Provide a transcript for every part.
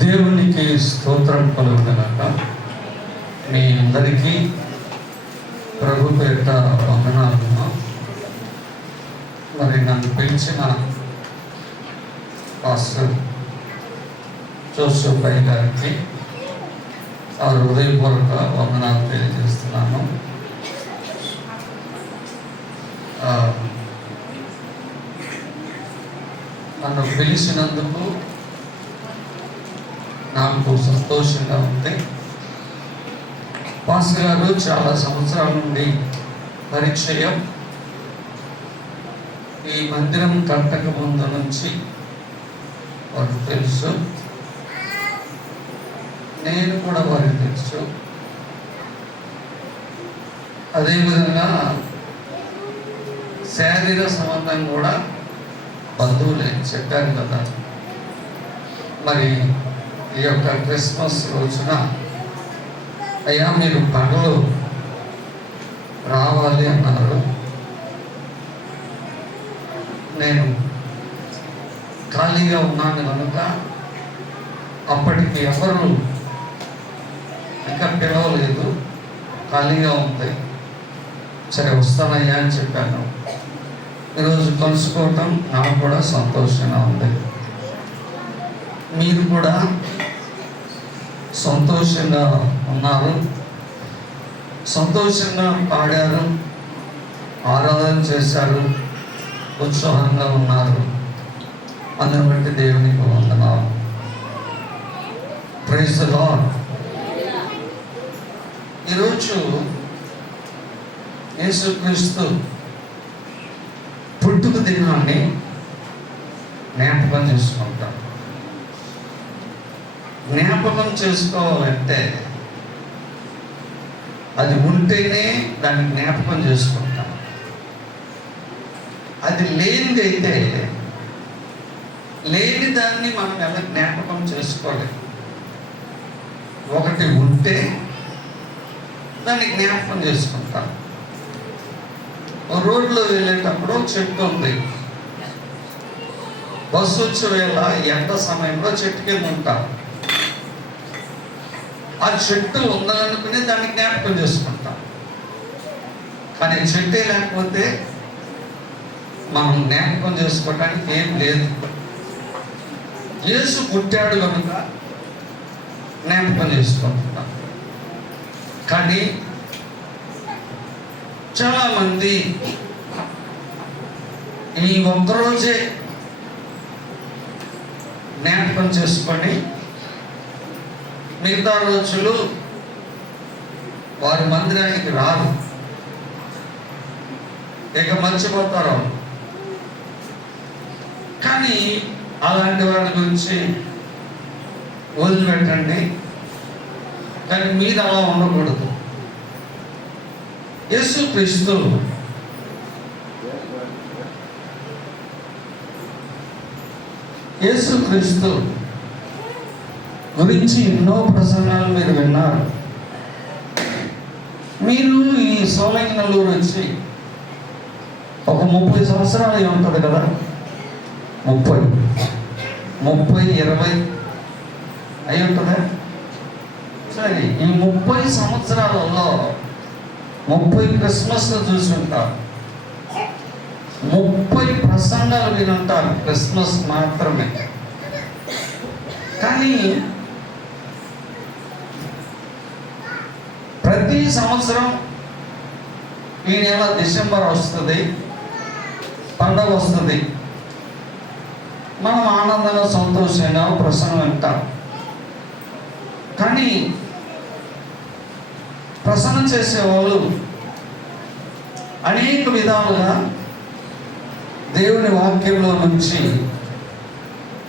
దేవునికి స్తోత్రం కలుగుగాక. మీ అందరికీ ప్రభు పేరిట వందనాలు. మరి నన్ను పిలిచిన పాస్టర్ జోసెఫ్ భాయ్ గారికి ఆ హృదయపూర్వక వందనాలు తెలియజేస్తున్నాను. నన్ను పిలిచినందుకు నాకు సంతోషంగా ఉంది. పాస్టర్ గారు చాలా సంవత్సరాల నుండి పరిచయం. ఈ మందిరం కట్టక ముందు నుంచి వారికి తెలుసు, నేను కూడా వారికి తెలుసు. అదేవిధంగా శారీర సంబంధం కూడా బంధువులే చెప్పారు కదా. మరి ఈ యొక్క క్రిస్మస్ రోజున అయ్యా మీరు పగలు రావాలి అన్నారు. నేను ఖాళీగా ఉన్నాను కనుక అప్పటికి ఎవరు ఇంకా పిలవలేదు, ఖాళీగా ఉంది, సరే వస్తానయ్యా అని చెప్పాను. ఈరోజు కలుసుకోవటం నాకు కూడా సంతోషంగా ఉంది. మీరు కూడా సంతోషంగా ఉన్నారు, సంతోషంగా పాడారు, ఆరాధన చేశారు, ఉత్సాహంగా ఉన్నారు. అందుని బట్టి దేవునికి వందనాలు. Praise the lord. ఈరోజు యేసుక్రీస్తు పుట్టుక దినాన్ని జ్ఞాపకం చేసుకుంటాం. జ్ఞాపకం చేసుకోవాలంటే అది ఉంటేనే దాన్ని జ్ఞాపకం చేసుకుంటాం. అది లేనిదైతే లేని దాన్ని మనం ఎలా జ్ఞాపకం చేసుకోలేము. ఒకటి ఉంటే దాన్ని జ్ఞాపకం చేసుకుంటాం. రోడ్లో వెళ్ళేటప్పుడు చెట్టు ఉంది, బస్సు వచ్చే వేళ ఎండ సమయంలో చెట్టు కింద ఉంటాం. ఆ చెట్టు ఉందనుకుని దాన్ని జ్ఞాపకం చేసుకుంటాం. కానీ చెట్టే లేకపోతే మనం జ్ఞాపకం చేసుకోవడానికి ఏం లేదు. యేసు పుట్టాడు కనుక జ్ఞాపకం చేసుకుంటున్నాం. కానీ చాలామంది ఈ ఒక్కరోజే జ్ఞాపకం చేసుకొని మిగతా రోజులు వారి మందిరానికి రారు, ఇక మర్చిపోతారు. కానీ అలాంటి వారి గురించి వదిలిపెట్టండి. కానీ మీరు అలా ఉండకూడదు. యేసుక్రీస్తు గురించి ఎన్నో ప్రసంగాలు మీరు విన్నారు. మీరు ఈ సోలంగినల్లూరు వచ్చి ఒక 30 సంవత్సరాలు ఉంటుంది కదా, 30-20 అయి ఉంటుందా? సరే, ఈ 30 సంవత్సరాలలో 30 క్రిస్మస్లు చూసి ఉంటారు, 30 ప్రసంగాలు వినుంటారు, క్రిస్మస్ మాత్రమే. కానీ ప్రతి సంవత్సరం ఈ నెల డిసెంబర్ వస్తుంది, పండగ వస్తుంది, మనం ఆనందంగా సంతోషంగా ప్రసంగం వింటాం. కానీ ప్రసంగం చేసేవాళ్ళు అనేక విధాలుగా దేవుని వాక్యంలో నుంచి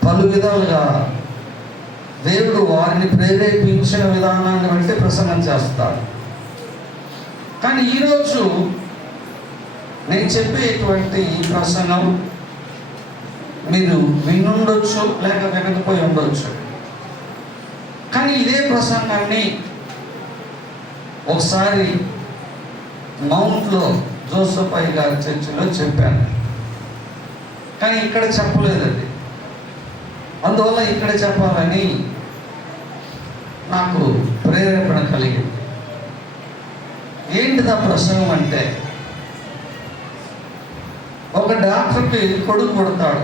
పలు విధాలుగా దేవుడు వారిని ప్రేరేపించిన విధానాన్ని బట్టి ప్రసంగం చేస్తారు. కానీ ఈరోజు నేను చెప్పేటువంటి ఈ ప్రసంగం మీరు వినుండొచ్చు, లేక వినకపోయి ఉండొచ్చు. కానీ ఇదే ప్రసంగాన్ని ఒకసారి మౌంట్లో జోసెఫ్ భాయ్ గారి చర్చిలో చెప్పాను. కానీ ఇక్కడ చెప్పలేదు అది. అందువల్ల ఇక్కడ చెప్పాలని నాకు ప్రేరేపణ కలిగింది. ఏంటిదా ప్రసంగం అంటే, ఒక డాక్టర్కి కొడుకు పుడతాడు.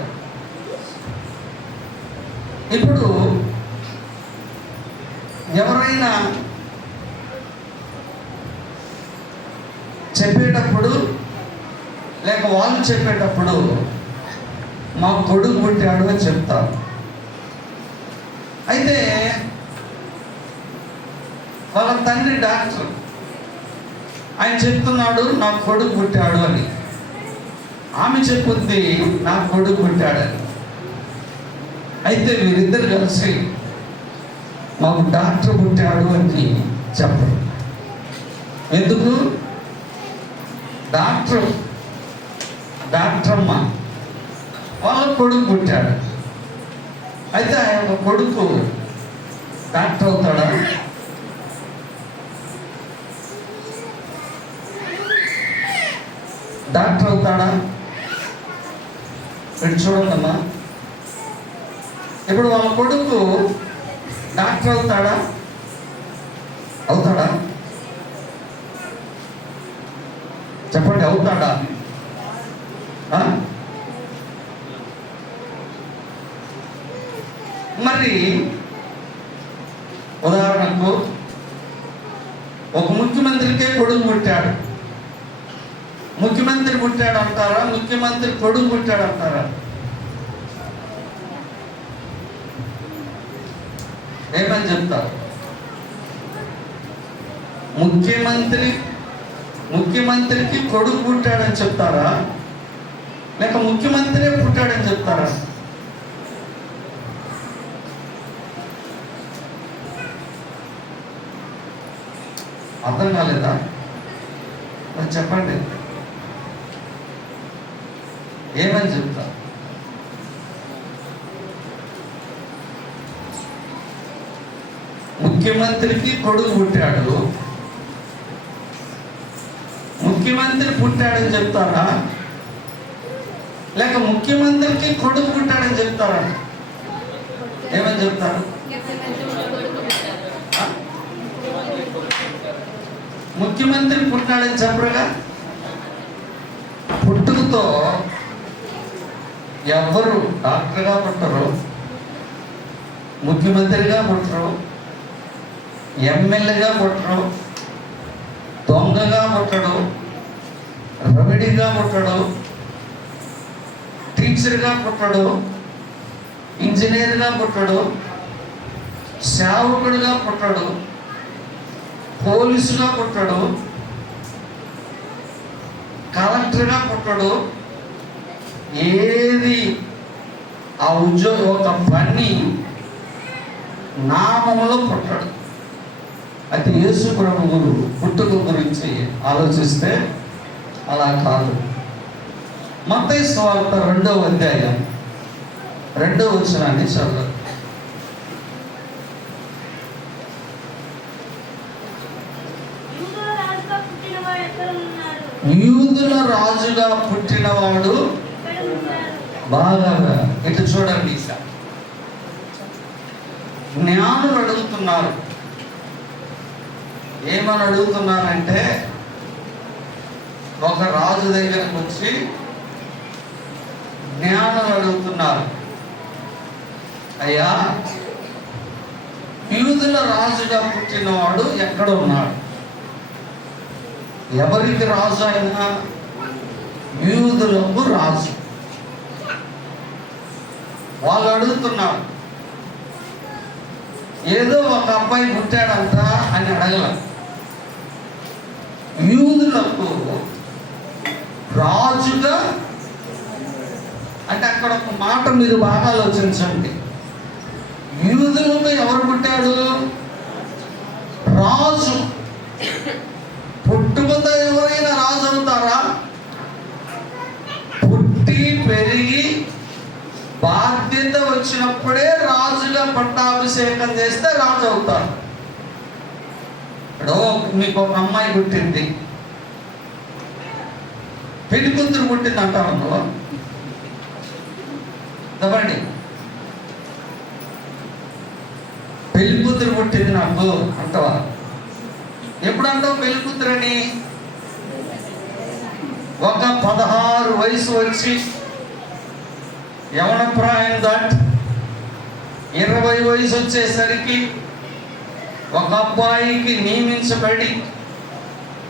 ఇప్పుడు ఎవరైనా చెప్పేటప్పుడు లేక వాళ్ళు చెప్పేటప్పుడు మా కొడుకు పుట్టాడు అని చెప్తారు. అయితే వాళ్ళ తండ్రి డాక్టర్, ఆయన చెప్తున్నాడు నా కొడుకు పుట్టాడు అని. ఆమె చెప్పుద్ది నా కొడుకు పుట్టాడని. అయితే వీరిద్దరు కలిసి మాకు డాక్టర్ పుట్టాడు అని చెప్పరు. ఎందుకు? డాక్టరమ్మ వాళ్ళ కొడుకు పుట్టాడు. అయితే ఆ యొక్క కొడుకు డాక్టర్ అవుతాడా? డాక్టర్ అవుతాడా? మీరు చూడండమ్మా, ఇప్పుడు వాళ్ళ కొడుకు డాక్టర్ అవుతాడా? చెప్పండి, అవుతాడా? మరి ఉదాహరణకు ఒక ముఖ్యమంత్రికే కొడుకు పుట్టాడు. ముఖ్యమంత్రి పుట్టాడు అంటారా? ముఖ్యమంత్రి కొడుకు పుట్టాడు అంటారా? ఏమని చెప్తారు? ముఖ్యమంత్రికి కొడుకు పుట్టాడని చెప్తారా, లేక ముఖ్యమంత్రి పుట్టాడని చెప్తారా? అర్థం కాలేదా? మరి చెప్పండి, ఏమని చెప్తారు? ముఖ్యమంత్రికి కొడుకు పుట్టాడు, ముఖ్యమంత్రి పుట్టాడని చెప్తారా, లేక ముఖ్యమంత్రికి కొడుకు పుట్టాడని చెప్తారా? ఏమని చెప్తారు? ముఖ్యమంత్రి పుట్టాడని చెప్పరుగా. పుట్టుకతో ఎవరు డాక్టర్గా పుట్టరు, ముఖ్యమంత్రిగా పుట్టరు, ఎమ్మెల్యేగా పుట్టరు, దొంగగా పుట్టడు, రవిడిగా పుట్టడు, టీచర్గా పుట్టడు, ఇంజనీర్గా పుట్టడు, సేవకుడిగా పుట్టడు, పోలీసుగా పుట్టడు, కలెక్టర్గా పుట్టడు. ఏది ఆ ఉద్యోగం, ఒక పని నామంలో పుట్టడు. అయితే యేసు ప్రభువు పుట్టుక గురించి ఆలోచిస్తే అలా కాదు. మత్తయి సువార్త 2వ అధ్యాయం 2వ వచనాన్ని చదవండి. యూదుల రాజుగా పుట్టినవాడు బాగా ఇటు చూడండి. జ్ఞానులు అడుగుతున్నారు. ఏమని అడుగుతున్నారంటే, ఒక రాజు దగ్గరకు వచ్చి జ్ఞానులు అడుగుతున్నారు, అయ్యా యూదుల రాజుగా పుట్టినవాడు ఎక్కడ ఉన్నాడు? ఎవరికి రాజు అయినా? యూదులకు రాజు. వాళ్ళు అడుగుతున్నారు, ఏదో ఒక అబ్బాయి పుట్టాడంట అని అడగల. యూదులకు రాజుగా అంటే అక్కడ ఒక మాట మీరు బాగా ఆలోచించండి. యూదులకు ఎవరు పుట్టాడు? రాజు. పుట్టుకతో ఎవరైనా రాజు అవుతారా? పుట్టి పెరిగి బాధ్యత వచ్చినప్పుడే రాజుగా పట్టాభిషేకం చేస్తే రాజు అవుతారు. ఇప్పుడు మీకు ఒక అమ్మాయి పుట్టింది, పెళ్లి కూతురు పుట్టింది అంటారు అందులో. చెప్పండి, పెళ్లి కూతురు పుట్టింది నాకు అంటవా? ఎప్పుడంటావు పెళ్లి కూతురని? ఒక 16 వయసు వచ్చి యవన ప్రాయం దాటి 20 వయసు వచ్చేసరికి ఒక అబ్బాయికి నియమించబడి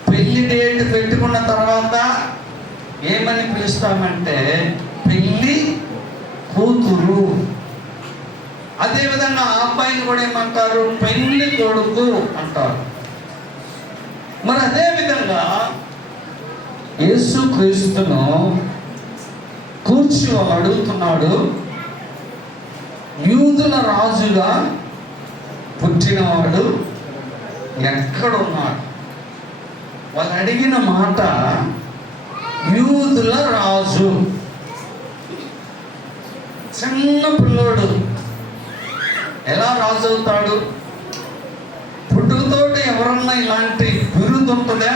పెళ్లి డేట్ పెట్టుకున్న తర్వాత ఏమని పిలుస్తామంటే పెళ్లి కూతురు. అదేవిధంగా ఆ అబ్బాయిని కూడా ఏమంటారు? పెళ్లి కొడుకు అంటారు. మరి అదేవిధంగా యేసుక్రీస్తును కూర్చి అడుగుతున్నాడు, యూదుల రాజుగా పుట్టినవాడు ఎక్కడున్నాడు? వాళ్ళు అడిగిన మాట యూదుల రాజు. చిన్న పిల్లోడు ఎలా రాజు అవుతాడు? పుట్టుకతోటి ఎవరన్నా ఇలాంటి బిరుదుంటుందా?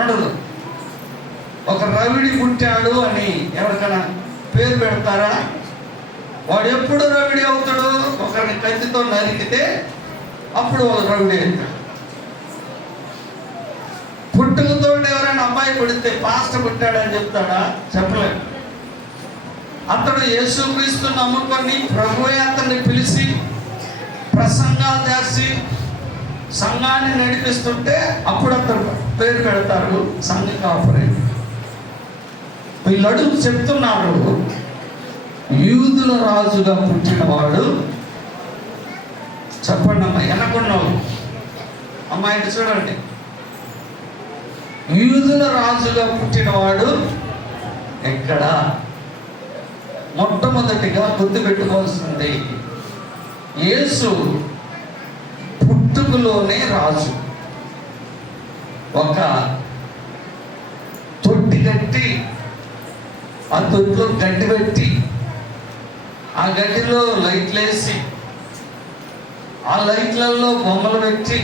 ఉండదు. ఒక రవిడి పుట్టాడు అని ఎవరికైనా పేరు పెడతారా? వాడు ఎప్పుడు రవిడి అవుతాడు? ఒకరిని కత్తితో నరికితే అప్పుడు ఒక రవిడి అవుతాడు. పుట్టుకతో ఎవరైనా అబ్బాయి పుడితే పాస్టర్ పుట్టాడని చెప్తాడా? చెప్పలేదు. అతడు యేసుక్రీస్తు నమ్ముకొని ప్రభువే అతన్ని పిలిచి ప్రసంగాలు చేసి సంఘాన్ని నడిపిస్తుంటే అప్పుడు అతను పేరు పెడతారు సంఘ కాపురి. వీళ్ళు అడుగు చెప్తున్నారు, యూదుల రాజుగా పుట్టినవాడు. చెప్పండి అమ్మా, వెనకున్నావు అమ్మాయిని చూడండి. యూదుల రాజుగా పుట్టినవాడు ఎక్కడ? మొట్టమొదటిగా గుర్తు పెట్టుకోవాల్సింది, యేసు పుట్టుకలోనే రాజు. ఒక తొట్టి కట్టి ఆ తొట్టిలో గడ్డి పెట్టి ఆ గడ్డిలో లైట్లు వేసి ఆ లైట్లలో బొమ్మలు పెట్టి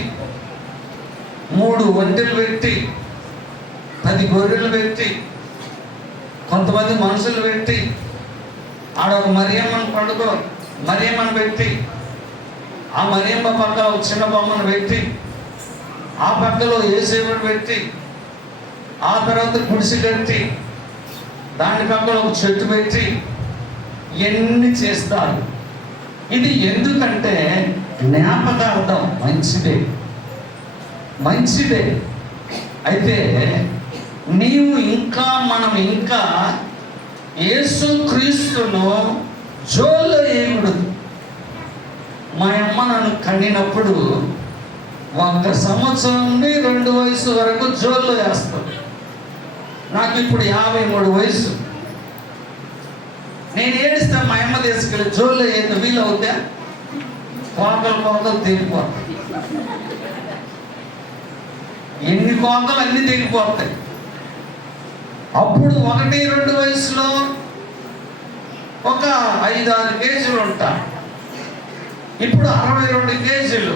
3 ఒంటెలు పెట్టి 10 గొర్రెలు పెట్టి కొంతమంది మనుషులు పెట్టి ఆడొక మరియమ్మను పెట్టి ఆ మరియమ్మ పక్క ఒక చిన్న బొమ్మను పెట్టి ఆ పక్కలో యేసేవుని పెట్టి ఆ తర్వాత గుడిసె కట్టి దాని పక్కన ఒక చెట్టు పెట్టి ఇవన్నీ చేస్తారు. ఇది ఎందుకంటే జ్ఞాపకార్థం. మంచిదే. అయితే మనం ఇంకా యేసుక్రీస్తును జోల్లో వేయకూడదు. మా అమ్మ నన్ను కనినప్పుడు 1 సంవత్సరం నుండి 2 వయసు వరకు జోల్లో వేస్తాను. నాకు ఇప్పుడు 53 వయసు. నేను ఏడిస్తే మా అమ్మ తీసుకెళ్ళి జోల్లో వేయడం వీలవుతా? కోకలు తెగిపోతాయి. ఎన్ని కోకలు అన్ని తెగిపోతాయి. అప్పుడు 1-2 వయసులో ఒక 5-6 కేజీలు ఉంటా. ఇప్పుడు 62 కేజీలు.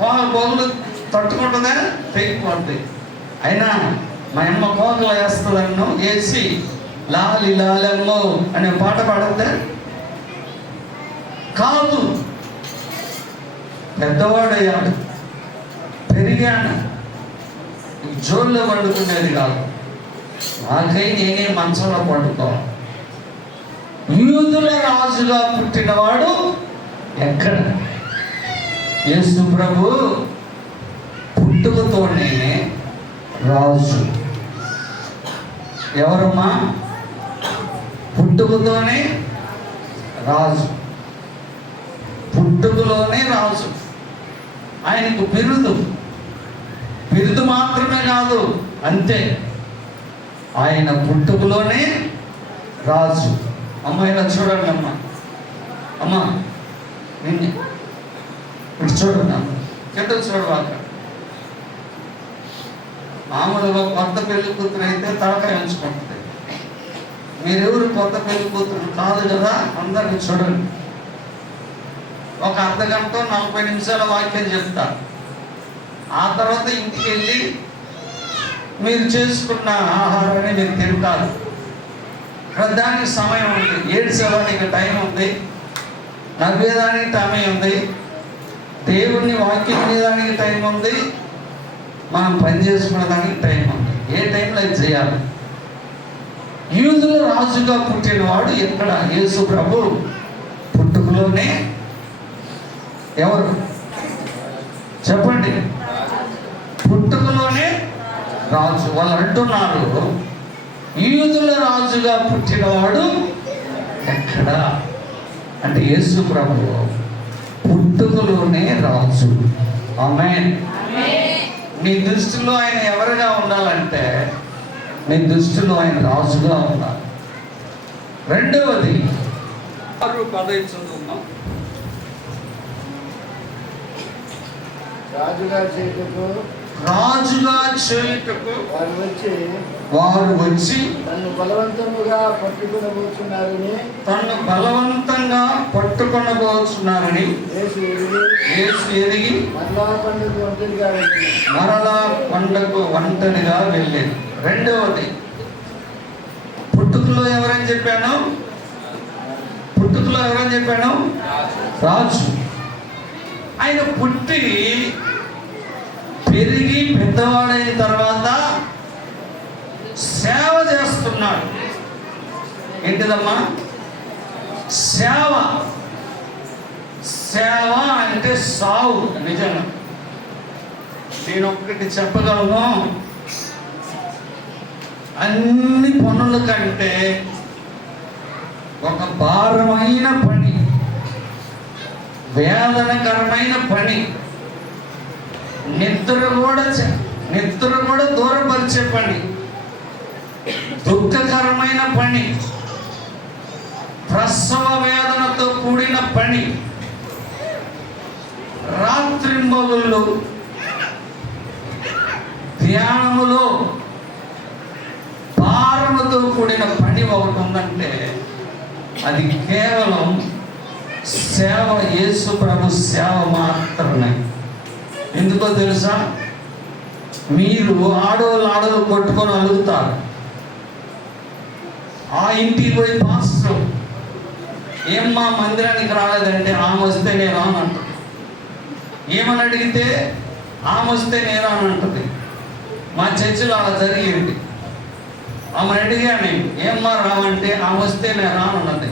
కోకలు తట్టుకుంటుందా? తెగిపోతాయి. అయినా మా అమ్మ కోకలు వేస్తుందన్ను వేసి లాలి లాలమ్మో అనే పాట పాడద్దా? కాదు. పెద్దవాడయ్యాడు, పెరిగాను. జోల్లో పండుకునేది కాదు. నాకై నేనే మంచంలో పండుకోవాలి. యూదుల రాజుగా పుట్టినవాడు ఎక్కడ? యేసు ప్రభు పుట్టుకతోనే రాజు. ఎవరమ్మా? పుట్టుకతోనే రాజు. పుట్టుకలోనే రాజు. ఆయనకు బిరుదు మాత్రమే కాదు, అంతే. ఆయన పుట్టుకలోనే రాజు. అమ్మాయిలా చూడండి అమ్మా ఇప్పుడు చూడండి అమ్మ, కింద చూడవాక. మామూలుగా కొత్త పెళ్లి కూతురు అయితే తలకాయ ఉంచుకుంటుంది. మీరెవరు కొత్త పెళ్లి కూతురు కాదు కదా? అందరిని చూడండి. ఒక అర్ధగంట 40 నిమిషాల వాక్యం చెప్తా. ఆ తర్వాత ఇంటికి వెళ్ళి మీరు చేసుకున్న ఆహారాన్ని మీరు తింటారు. దానికి సమయం ఉంది. 7 సెవెన్కి టైం ఉంది. నవ్వేదానికి టైం ఉంది, దేవుడిని వాక్యం చేయడానికి టైం ఉంది, మనం పని చేసుకునేదానికి టైం ఉంది. ఏ టైంలో అది చేయాలి. యూదుల రాజుగా పుట్టినవాడు ఎక్కడ? యేసు ప్రభు పుట్టుకలోనే ఎవరు చెప్పండి? పుట్టుకలోనే రాజు. వాళ్ళు అంటున్నారు యూదుల రాజుగా పుట్టినవాడు ఎక్కడ అంటే యేసు ప్రభు పుట్టుకలోనే రాజు. ఆమేన్. నీ దృష్టిలో ఆయన ఎవరుగా ఉండాలంటే నీ దృష్టిలో ఆయన రాజుగా ఉండాలి. రెండవది 6:15 చదువుతాం. రాజుగా చేయుటకు వారు వచ్చి తన్ను బలవంతంగా పట్టుకొనబోచున్నారని యేసు ఎరిగి మరలా పండగకు ఒంటరిగా వెళ్ళేది. రెండవది పుట్టుకలో ఎవరని చెప్పాను? రాజు. ఆయన పుట్టి పెరిగి పెద్దవాడైన తర్వాత సేవ చేస్తున్నాడు. ఏంటిదమ్మా? సేవ. సేవ అంటే సావు. నిజంగా నేను ఒక్కటి చెప్పగలను, అన్ని పనుల కంటే ఒక భారమైన పని, వేదనకరమైన పని, నిద్ర కూడా దూరపరిచే పని, దుఃఖకరమైన పని, ప్రసవ వేదనతో కూడిన పని, రాత్రింబగుళ్ళు ధ్యానములో భారముతో కూడిన పని ఒకటి ఉందంటే అది కేవలం సేవ. యేసు ప్రభు సేవ మాత్రమే. ఎందుకో తెలుసా? మీరు ఆడోళ్ళు కొట్టుకొని అలుగుతారు. ఆ ఇంటికి పోయి పాస్టర్ ఏమ్మా మందిరానికి రాలేదంటే ఆమె వస్తే నేను రాను అంటుంది. ఏమని అడిగితే ఆమె వస్తే నేను రాను అంటుంది. మా చర్చిలో అలా జరిగింది. ఆమెను అడిగాను ఏమ్మా రావంటే ఆమె వస్తే నేను రాను అన్నది.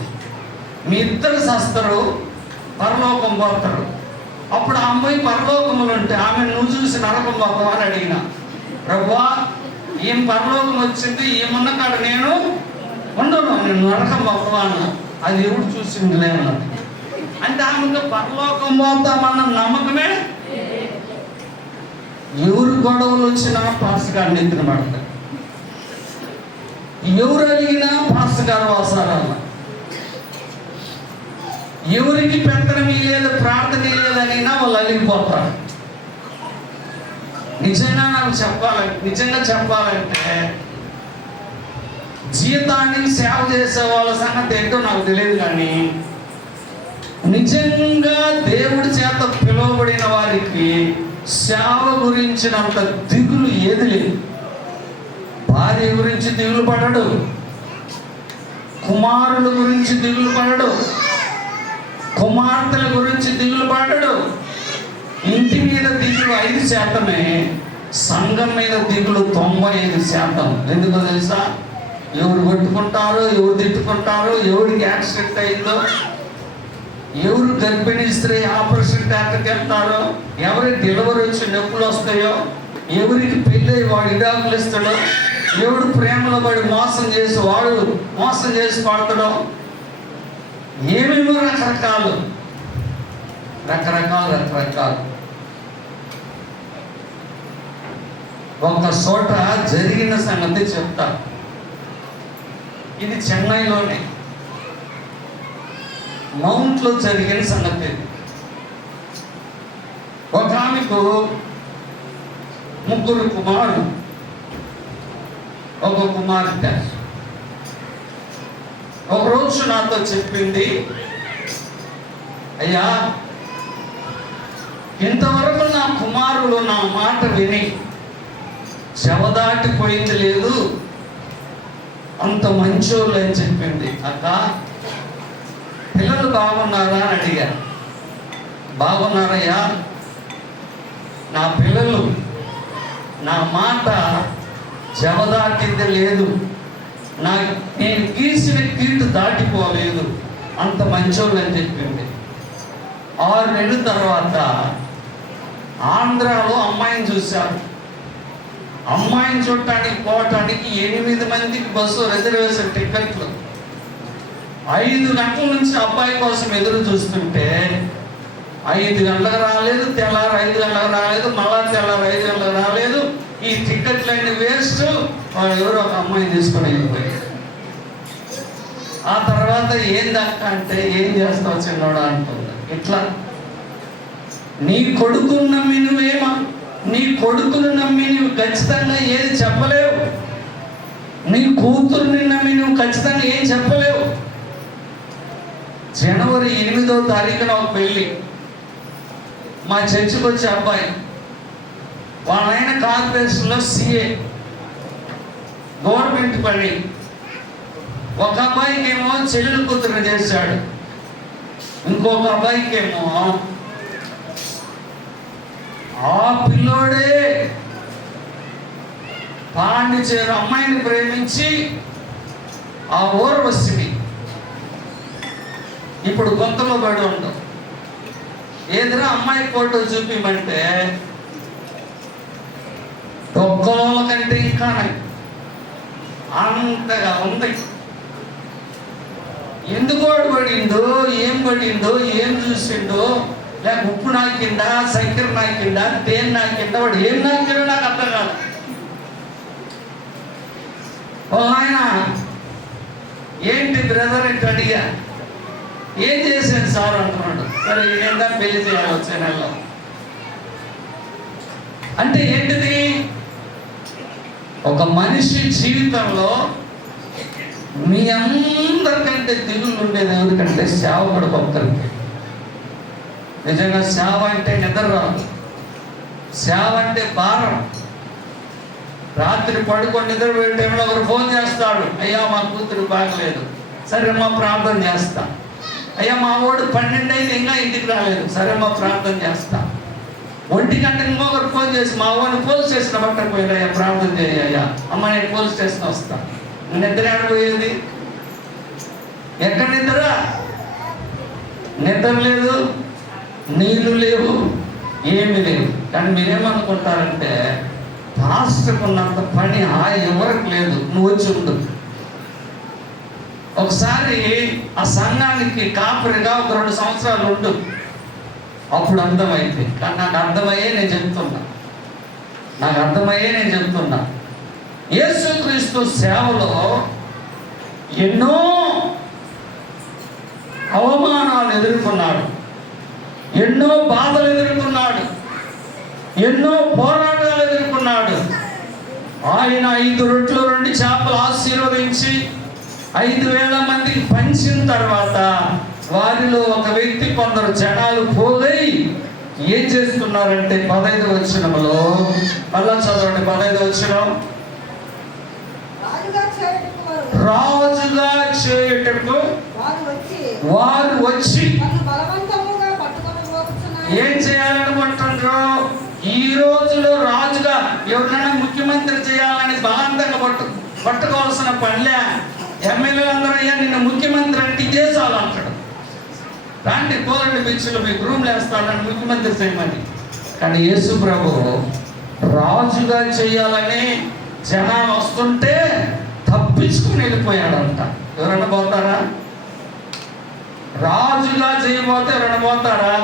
మీ ఇద్దరు సస్తారు, పరలోకం పోతారు. అప్పుడు ఆ అమ్మాయి పరలోకములు ఉంటే ఆమె నువ్వు చూసి నరకం పోతావా అని అడిగిన. ప్రభువా ఏం పరలోకం వచ్చింది, ఏమన్నా కాడ నేను ఉండను, నేను నరకం పోతావా అన్న. అది ఎవడు చూసింది లేనది అంటే ఆమెకు పరలోకం పోతామన్న నమ్మకమే. ఎవరు గొడవలు వచ్చినా పాస్టర్ గారిని ఎత్తిన పడతారు. ఎవరు అడిగినా పాస్టర్ గారు వస్తారన్న. ఎవరికి పెత్తనం లేదు, ప్రార్థన లేదనినా వాళ్ళు అలిగిపోతారు. నిజంగా చెప్పాలంటే జీతానికి సేవ చేసే వాళ్ళ సంగతి ఏంటో నాకు తెలియదు, కానీ నిజంగా దేవుడి చేత పిలువబడిన వారికి సేవ గురించినంత దిగులు ఏది లేదు. భార్య గురించి దిగులు పడడు, కుమారుల గురించి దిగులు పడడు, కుమార్తెల గురించి దిగులు పడడు. ఇంటి మీద దిగులు 5%, సంఘం మీద దిగులు 95%. ఎందుకో తెలుసా? ఎవరు కొట్టుకుంటారో, ఎవరు తిట్టుకుంటారో, ఎవరికి యాక్సిడెంట్ అయిందో, ఎవరు గర్భిణీ స్త్రీ ఆపరేషన్ థియేటర్కి వెళ్తారో, ఎవరికి డెలివరీ వచ్చి నొప్పులు వస్తాయో, ఎవరికి పెళ్ళి వాడు ఇడాకులు ఇస్తాడో, ఎవడు ప్రేమలో పడి మోసం చేసి పడతాడో, ఏమేమో రకరకాలు. ఒక చోట జరిగిన సంగతి చెప్తా. ఇది చెన్నైలోనే మౌంట్లో జరిగిన సంగతి. ఒక ఆమెకు 3 కుమారులు, ఒక కుమార్తె. ఒకరోజు నాతో చెప్పింది, అయ్యా ఇంతవరకు నా కుమారులు నా మాట విని చెవదాటిపోయింది లేదు, అంత మంచోళ్ళు అని చెప్పింది. అక్క పిల్లలు పిల్లలు బాగున్నారా అని అడిగా. బాగున్నారయ్యా, నా పిల్లలు నా మాట జవదాటింది లేదు, నేను గీసిన గీటు దాటిపోలేదు, అంత మంచోళ్ళు అని చెప్పింది. 6 నెలల తర్వాత ఆంధ్రాలో అమ్మాయిని చూశారు. అమ్మాయిని చూడటానికి పోవటానికి 8 మందికి బస్సు రిజర్వేషన్ టికెట్లు. 5 గంటల నుంచి అబ్బాయి కోసం ఎదురు చూస్తుంటే 5 గంటలకు రాలేదు, తెల్లారు 5 గంటలకు రాలేదు, మళ్ళా తెల్లారు 5 గంటలకు రాలేదు. ఈ టికెట్లన్నీ వేస్ట్. వాడు ఎవరో ఒక అమ్మాయిని తీసుకొని వెళ్ళిపోయాడు. ఆ తర్వాత ఏందక్క అంటే, ఏం చేస్తావు చిన్నోడా అంటుంది. ఇట్లా నీ కొడుకును నమ్మి నువ్వేమా, నీ కొడుకును నమ్మి నువ్వు ఖచ్చితంగా ఏది చెప్పలేవు, నీ కూతుర్ని నమ్మి నువ్వు ఖచ్చితంగా ఏం చెప్పలేవు. జనవరి 8వ తారీఖున ఒక పెళ్ళి. మా చర్చికి వచ్చే అబ్బాయి, వాళ్ళ ఆయన కార్పొరేషన్లో CA, గవర్నమెంట్ పని. ఒక అబ్బాయికి ఏమో చెల్లెలు కూతురు చేశాడు, ఇంకొక అబ్బాయికి ఏమో ఆ పిల్లోడే పాండిచేరు అమ్మాయిని ప్రేమించి ఆ ఊర్వశిని ఇప్పుడు గొంతలో పడి ఉంటాం. ఏదైనా అమ్మాయి ఫోటో చూపిమంటే ఒక్కల కంటే ఇంకా అంతగా ఉంది. ఎందుకు పడిందో, ఏం పడిందో, ఏం చూసిండో, లేక ఉప్పు నాకిందా, చక్కెర నాకిందా, తేనె నాకిందా, వాడు ఏం నాకిందో నాకు అర్థం కాదు. ఆయన ఏంటి బ్రదర్ అంటే అడిగా, ఏం చేశాను సార్ అంటున్నాడు. సరే ఏందా పెళ్లి చేయాలి వచ్చే నెలలో అంటే ఏంటిది? ఒక మనిషి జీవితంలో మీ అందరికంటే దిగులు ఉండేది ఎవరికంటే సేవకుడు ఒక్కరికి. నిజంగా సేవ అంటే నిద్ర రాదు, సేవ అంటే భారం. రాత్రి పడుకొని నిద్రపోయే టైంలో ఒకరు ఫోన్ చేస్తాడు, అయ్యా మా కూతురు బాగలేదు, సరే మా ప్రార్థన చేస్తా. అయ్యా మా వాడు 12 అయింది ఇంకా ఇంటికి రాలేదు, సరే మా ప్రార్థన చేస్తా. 1 గంట ఇంకొకరు ఫోన్ చేసి, మా వాడిని పోలీస్ స్టేషన్ పట్టకపోయారయ్యా, ప్రార్థన చేయ్యా. అమ్మ నేను పోలీస్ స్టేషన్ వస్తా. నిద్ర ఆడిపోయేది, ఎక్కడ నిద్ర? నిద్ర లేదు, నీళ్ళు లేవు, ఏమి లేవు. కానీ మీరేమనుకుంటారంటే పాస్టర్కు ఉన్నంత పని ఎవరికి లేదు, నువ్వు వచ్చి ఉండు. ఒకసారి ఆ సంఘానికి కాపురిగా ఒక 2 సంవత్సరాలు ఉండు, అప్పుడు అర్థమైంది. కానీ నాకు అర్థమయ్యే నేను చెప్తున్నా, యేసుక్రీస్తు సేవలో ఎన్నో అవమానాలు ఎదుర్కొన్నాడు, ఎన్నో బాధలు ఎదుర్కొన్నాడు, ఎన్నో పోరాటాలు ఎదుర్కొన్నాడు. ఆయన 5 రొట్టెలు 2 చేపలు ఆశీర్వదించి 5,000 మందికి పంచిన తర్వాత వారిలో ఒక వ్యక్తి కొందరు జనాలు పోగై ఏం చేస్తున్నారంటే 15వ వచనంలో, మళ్ళా చదవండి 15వ వచనం. రాజుగా చేయుటకు వారు వచ్చి ఏం చేయాలనుకుంటున్నారు? ఈ రోజులో రాజుగా ఎవరినైనా ముఖ్యమంత్రి చేయాలని బలవంతంగా పట్టుకోవాల్సిన పనిలే. ఎమ్మెల్యేలు అందరూ అయ్యా నిన్ను ముఖ్యమంత్రి అంటే చేసాలు అంటాడు. రాండి పోలండి బీచ్లో మీకు రూమ్లు వేస్తాడని ముఖ్యమంత్రి చేయమని. కానీ యేసు ప్రభు రాజుగా చేయాలని జనాలు వస్తుంటే తప్పించుకుని వెళ్ళిపోయాడంట. ఎవరైనా పోతారా? రాజుగా చేయబోతే ఎవరైనా పోతారా?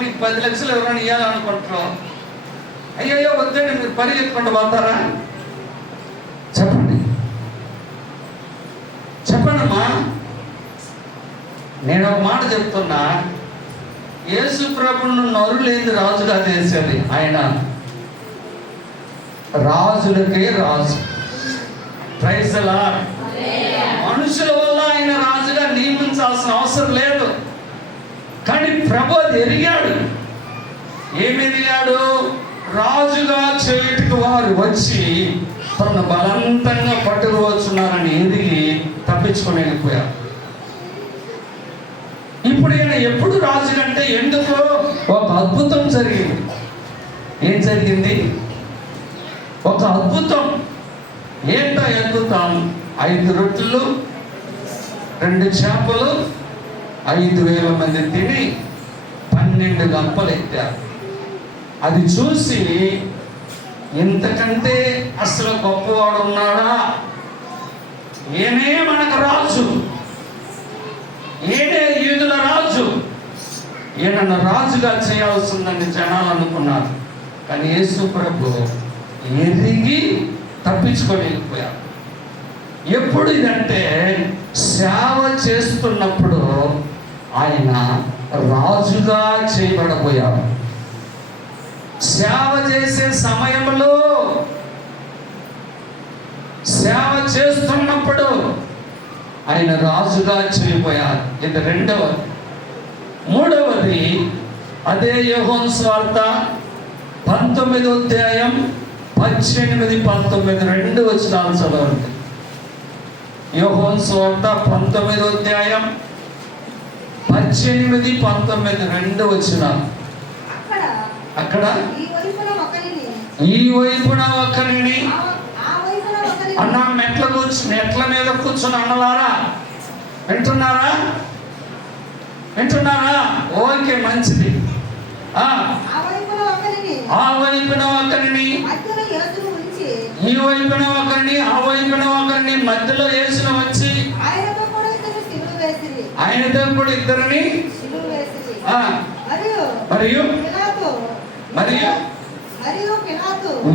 మీకు 10 లక్షలు ఎవరైనా ఇవ్వాలనుకుంటారు, అయ్యయ్యో వద్దండి మీరు పరిగెత్తుకుంటూ పోతారా? చెప్పండమ్మా. నేను ఒక మాట చెప్తున్నా, యేసు ప్రభువును నరులేంది రాజుగా చేసేది. ఆయన రాజులకే రాజు. Praise the Lord. మనుషుల వల్ల ఆయన రాజుగా నియమించాల్సిన అవసరం లేదు. కానీ ప్రభు అది ఎరిగాడు. ఏమి ఎరిగాడు? రాజుగా చేయుటకు వారు వచ్చి తను బలవంతంగా పట్టుకువచ్చున్నారని ఎదిగి తప్పించుకొని వెళ్ళిపోయారు. ఇప్పుడు ఈయన ఎప్పుడు రాజు అంటే ఎందుకు? ఒక అద్భుతం జరిగింది. ఏం జరిగింది? ఒక అద్భుతం. ఏంటో అద్భుతం? 5 రొట్టెలు 2 చేపలు 5,000 మంది తిని 12 గంపలు ఎత్తారు. అది చూసి ఇంతకంటే అసలు గొప్పవాడు ఉన్నాడా? ఈయనే మనకు రాజు, ఈయనే యూదుల రాజు, ఈయనను రాజుగా చేయాల్సిందని జనాలు అనుకున్నారు. కానీ యేసు ప్రభు ఎరిగి తప్పించుకొని వెళ్ళిపోయారు. ఎప్పుడు ఇదంటే సేవ చేస్తున్నప్పుడు ఆయన రాజుగా చేయబడబోయారు. సేవ చేసే సమయంలో, సేవ చేస్తున్నప్పుడు ఆయన రాజుగా చేయబోయారు. ఇది రెండవది. మూడవది అదే యోహాను సువార్త 19వ అధ్యాయం 18, 19 2 వచనాలు చదవండి. యోహాను సువార్త 19వ అధ్యాయం 18, 19 2 వచనాలు. అక్కడ ఈ వైపున ఒకరిని అన్న మెట్ల మీద కూర్చుని అన్నలారా, వింటున్నారా? ఓకే, మంచిది. ఆ వైపున ఒకరిని, ఈ వైపున ఒకరిని, ఆ వైపున ఒకరిని, మధ్యలో యేసును వచ్చి ఆయనతో కూడా ఇద్దరిని,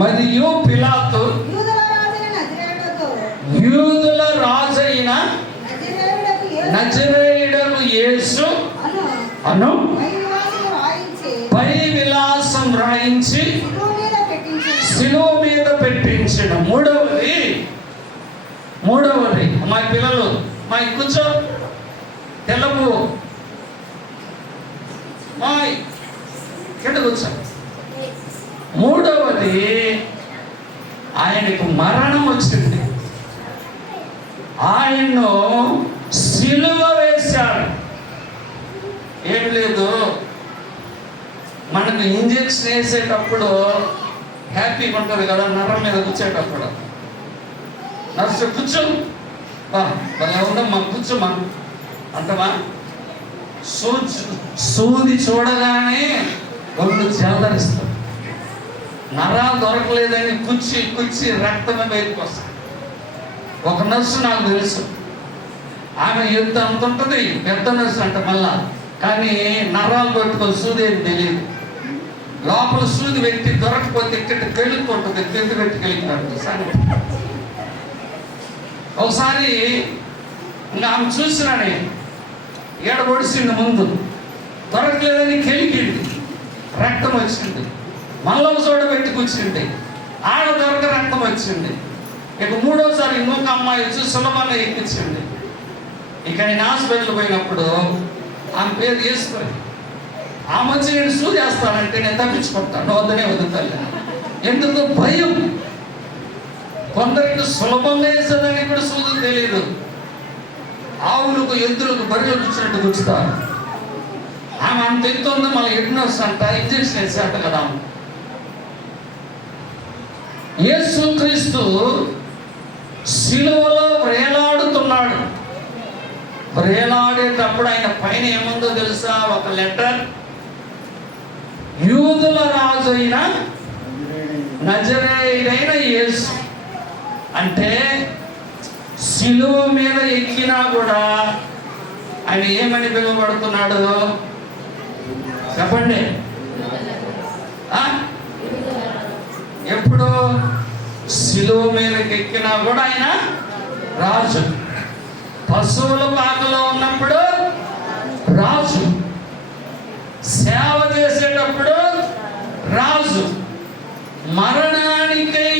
మరియు పిలాతు యూదుల రాజైన నజరేయుడకు యేసు అను పై విలాసం రాయించి శిలువ మీద పెట్టించిన. మూడవది మా పిల్లలు, మా కూర్చో, తెల్లపు మా కింద కూర్చో. మూడవది ఆయనకు మరణం వచ్చింది. ఆయన్ను సిలువ వేశారు. ఏం లేదు, మనకు ఇంజెక్షన్ వేసేటప్పుడు హ్యాపీగా ఉంటుంది కదా, నరం మీద కూర్చేటప్పుడు. నర్సు కూర్చో, భలే ఉండమ్మా, కూర్చోమా అంటమా. సూది చూడగానే ఒళ్ళు జలదరిస్తాం. నరాలు దొరకలేదని కుచ్చి రక్తమే బయటకు వస్తుంది. ఒక నర్సు నాకు తెలుసు, ఆమె యుద్ధ అంత ఉంటుంది, పెద్ద నర్సు అంట మళ్ళా. కానీ నరాలు పెట్టుకొని సూది ఏమి తెలియదు. లోపల సూది పెట్టి దొరకపోతే ఇక్కడ కెళ్ళుకుంటుంది, తెంది పెట్టి కెళ్ళినాడు. ఒకసారి ఇంకా ఆమె చూసినానే, ఏడ పొడిచింది, ముందు దొరకలేదని కెలికింది, రక్తం వచ్చింది. మళ్ళీ చోట పెట్టి కూర్చుంది, ఆడ దొరక రక్తం వచ్చింది. ఇక మూడోసారి ఇంకొక అమ్మాయి వచ్చి సులభంగా ఎక్కించింది. ఇక నేను హాస్పిటల్ పోయినప్పుడు ఆమె పేరు చేసుకొని ఆమె వచ్చి నేను సూది వేస్తానంటే నేను తప్పించుకుంటాను, వద్దనే వదులుతాను. ఎందుకు? భయం. కొందరికి సులభంగా వేసేదానికి కూడా సూది తెలియదు. ఆవులకు, ఎద్దులకు, బర్రెలకు వచ్చినట్టు కూర్చుతారు. ఆమె అంత ఎత్తు ఉంది, మళ్ళీ ఎడ్నర్స్ అంట, ఇంజక్షన్ వేసేట కదా. యేసుక్రీస్తు సిలువలో వేలాడుతున్నాడు. వేలాడేటప్పుడు ఆయన పైన ఏముందో తెలుసా? ఒక లెటర్, యూదుల రాజు అయిన నజరేయుడైన యేసు. అంటే సిలువ మీద ఎక్కినా కూడా ఆయన ఏమని పిలువబడుతున్నాడు చెప్పండి? ఎప్పుడు సిలువ మీదకి ఎక్కినా కూడా ఆయన రాజు. పశువుల పాకలో ఉన్నప్పుడు రాజు, సేవ చేసేటప్పుడు రాజు, మరణానికై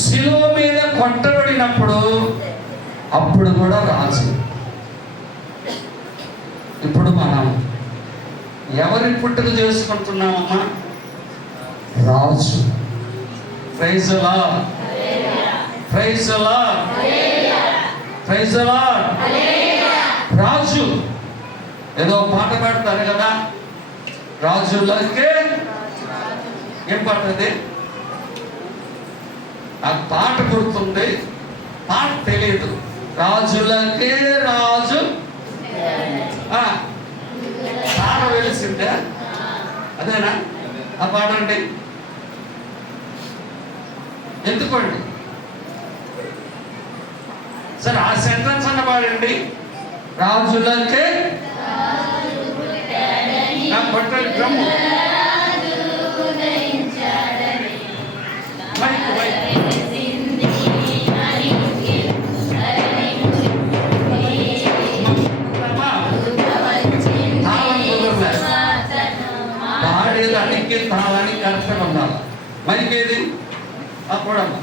సిలువ మీద కొట్టబడినప్పుడు అప్పుడు కూడా రాజు. ఇప్పుడు మనం ఎవరి పుట్టుక చేసుకుంటున్నామమ్మా? రాజు. Praise the lord, praise the lord, praise the Lord. రాజు. ఏదో పాట పాడతారు కదా, రాజులకే ఏం పాట అది? నాకు పాట గుర్తుంది, పాట తెలియదు. రాజులకే రాజు తార వెలిసిందే, అదేనా ఆ పాట అండి? ఎందుకోండి సరే ఆ సెంటెన్స్ అన్న పాడండి. రాజులకే నాకు పట్టాలి డ్రమ్ము మైక్ తాళం కుదరలే, పాడేదానికి తాళానికి కరెక్ట్గా ఉండాలి. మైక్ ఏది అప్పుడమ్మా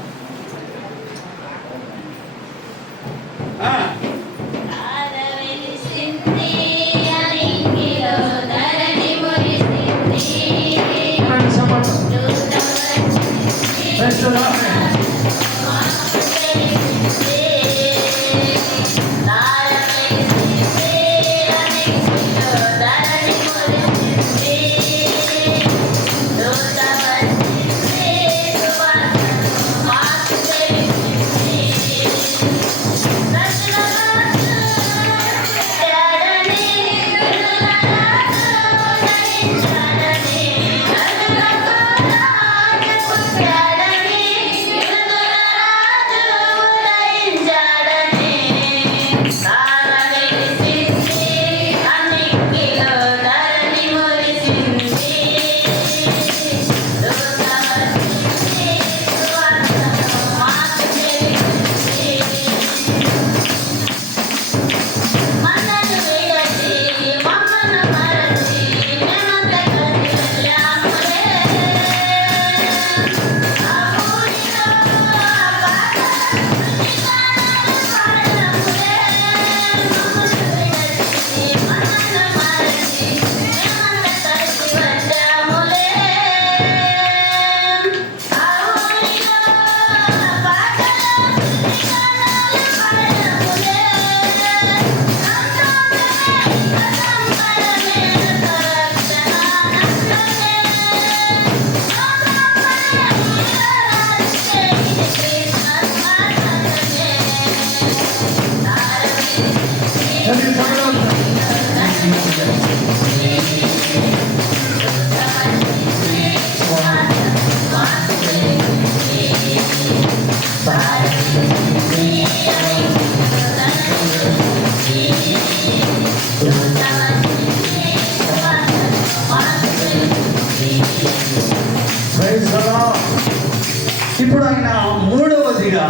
ఇప్పుడు ఆయన మూడవదిగా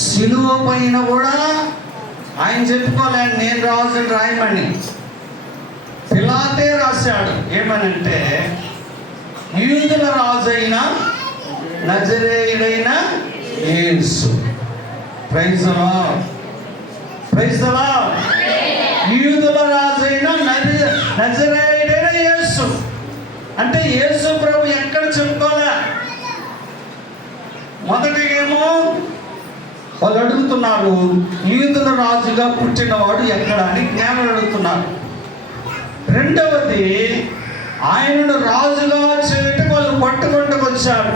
సిలువ పైన కూడా ఆయన చెప్పుకోలేండి నేను రాజుని రాయమని, పిలాతే రాశాడు. ఏమనంటే యూదుల రాజైన నజరేయుడైన Yesu. Praise the lord, praise the Lord. యూదుల రాజైన నజరేయుడైన యేసు అంటే యేసు ప్రభు ఎక్కడ చెప్పుకోలే. మొదటిగేమో వాళ్ళు అడుగుతున్నారు యూదుల రాజుగా పుట్టినవాడు ఎక్కడ అని జ్ఞానం అడుగుతున్నారు. రెండవది ఆయనను రాజుగా చేయటం వాళ్ళు పట్టుకుంటూ వచ్చారు.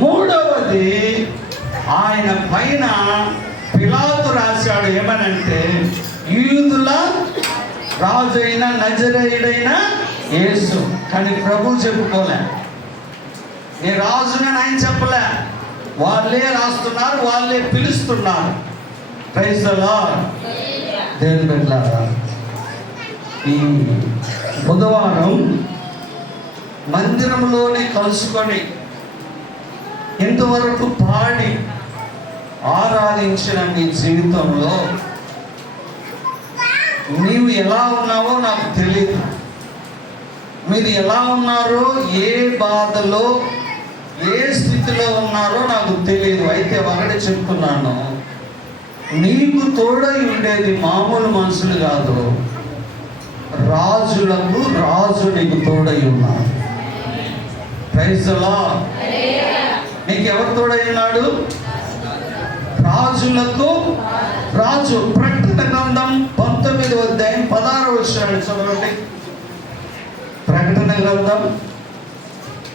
మూడవది ఆయన పైన పిలాతు రాశాడు ఏమనంటే యూదుల రాజు అయిన నజరేయుడైన యేసు. కానీ ప్రభు చెప్పుకోలే, నీ రాజుని ఆయన చెప్పలే. వాళ్ళే రాస్తున్నారు, వాళ్ళే పిలుస్తున్నారు. Praise the lord. దేవుని బిడ్డలారా, ఈ బుధవారం మందిరంలోనే కలుసుకొని ఇంతవరకు పాడి ఆరాధించిన మీ జీవితంలో నీవు ఎలా ఉన్నావో నాకు తెలియదు. మీరు ఎలా ఉన్నారో, ఏ బాధలో, ఏ స్థితిలో ఉన్నారో నాకు తెలియదు. అయితే ఒకటి చెప్తున్నాను, నీకు తోడై ఉండేది మామూలు మనుషులు కాదు, రాజులకు రాజు నీకు తోడై ఉన్నాడు. Praise the lord. నీకు ఎవరు తోడై ఉన్నాడు? రాజులకు రాజు. ప్రకటన గ్రంథం 19వ అధ్యాయం గ్రంథం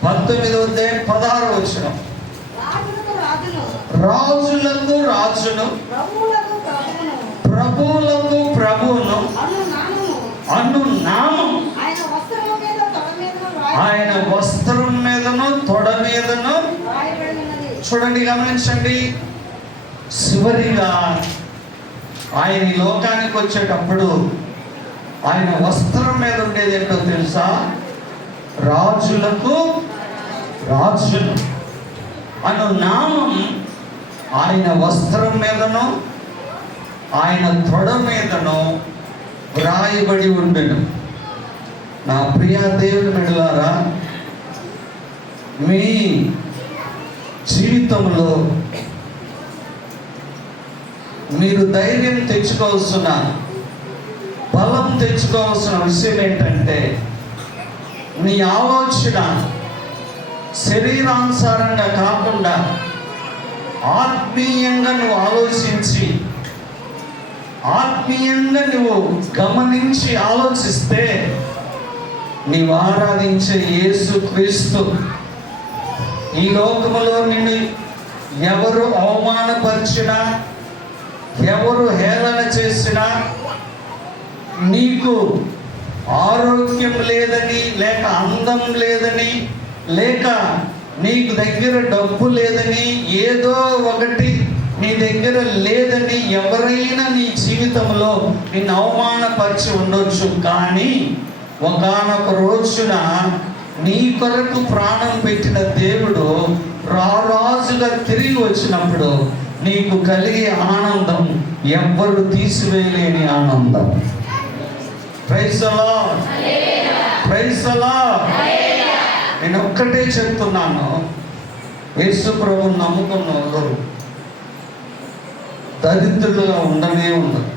19వ అధ్యాయం 16వ వచనం. రాజులకు రాజును ప్రభువులకు ప్రభువును అను నామం ఆయన వస్త్రం మీదను తొడ మీదను. చూడండి, గమనించండి. చివరిగా ఆయన ఈ లోకానికి వచ్చేటప్పుడు ఆయన వస్త్రం మీద ఉండేది ఏంటో తెలుసా? రాజులకు రాజును అను నామం ఆయన వస్త్రం మీదను ఆయన తొడ మీదను వ్రాయబడి ఉండెను. నా ప్రియ దేవుని బిడ్డలారా, మీ జీవితంలో మీరు ధైర్యం తెచ్చుకోవాల్సిన, బలం తెచ్చుకోవాల్సిన విషయం ఏంటంటే, నీ ఆలోచన శరీరానుసారంగా కాకుండా ఆత్మీయంగా నువ్వు ఆలోచించి, ఆత్మీయంగా నువ్వు గమనించి ఆలోచిస్తే, నీవు ఆరాధించే యేసుక్రీస్తు ఈ లోకములో నిన్ను ఎవరు అవమానపరిచినా, ఎవరు హేళన చేసినా, నీకు ఆరోగ్యం లేదని, లేక అందం లేదని, లేక నీకు దగ్గర డబ్బు లేదని, ఏదో ఒకటి నీ దగ్గర లేదని ఎవరైనా నీ జీవితంలో నిన్ను అవమానపరిచి ఉండొచ్చు. కానీ ఒకానొక రోజున నీ కొరకు ప్రాణం పెట్టిన దేవుడు రారాజుగా తిరిగి వచ్చినప్పుడు నీకు కలిగే ఆనందం ఎవ్వరు తీసివేయలేని ఆనందం. Praise the lord, praise the lord. నేను ఒక్కటే చెప్తున్నాను, యేసు ప్రభువుని నమ్ముకున్న వాళ్ళు దరిద్రులుగా ఉండనే ఉండదు.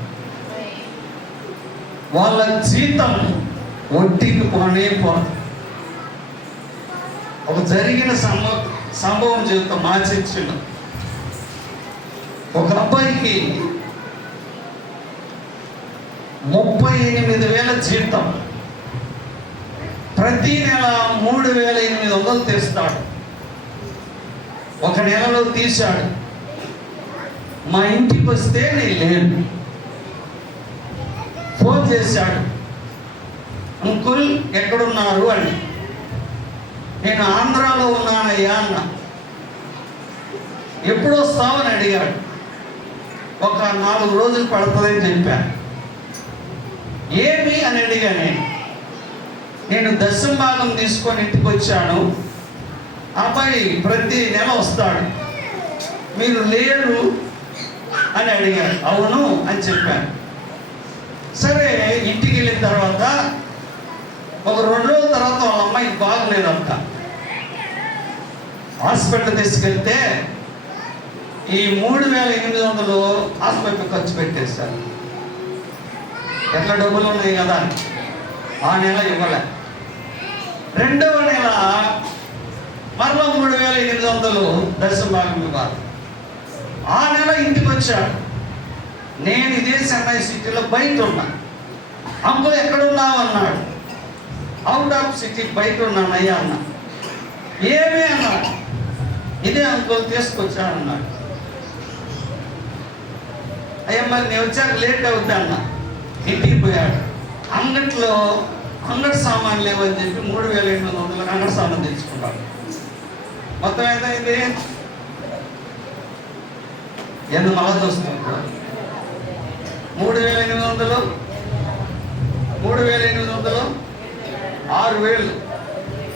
వాళ్ళ జీతం ఒట్టికి పోనే పోదు. ఒక జరిగిన సంభవం జీవితం మా చర్చిలో ఒక అబ్బాయికి 38,000 జీతం, ప్రతి నెల 3,800 తీస్తాడు. ఒక నెలలో తీశాడు. మా ఇంటికి వస్తే నేను లేను. ఫోన్ చేశాడు, అంకుల్ ఎక్కడున్నారు అని. నేను ఆంధ్రాలో ఉన్నానయ్యా అన్న. ఎప్పుడు వస్తావని అడిగాడు. ఒక 4 రోజులు పడుతుందని చెప్పాను. ఏమి అని అడిగానే, నేను దశమ భాగం తీసుకొని ఇంటికి వచ్చాను, అబ్బాయి ప్రతి నెల వస్తాడు, మీరు లేరు అని అడిగాడు. అవును అని చెప్పాను. సరే, ఇంటికి వెళ్ళిన తర్వాత ఒక 2 రోజుల తర్వాత వాళ్ళ అమ్మాయికి బాగలేదంట. హాస్పిటల్ తీసుకెళ్తే ఈ 3,800 హాస్పిటల్ ఖర్చు పెట్టేశారు. ఎట్లా డబ్బులు ఉన్నాయి కదా, ఆ నెల ఇవ్వలే. 2వ నెల మరలా 3,800 దశమ భాగం ఇవ్వాలి. ఆ నెల ఇంటికి వచ్చాడు. నేను ఇదే చెన్నై సిటీలో బయట ఉన్నా. అంకుల్ ఎక్కడున్నావు అన్నాడు. అవుట్ ఆఫ్ సిటీ బయట ఉన్నానయ్యా అన్నా. ఏమి అన్నాడు. ఇదే అంకుల్ తీసుకొచ్చాను అన్నాడు. అయ్యా మరి నేను వచ్చాక లేట్ అవుద్ది అన్న. ఇంటికి పోయాడు. అంగట్లో అంగడి సామాన్లు లేవని చెప్పి 3,800 అంగడి సామాన్ తెచ్చుకున్నాడు. మొత్తం ఏదైంది? ఎందుకు మళ్ళా చూస్తున్నాడు? 3,800 6,000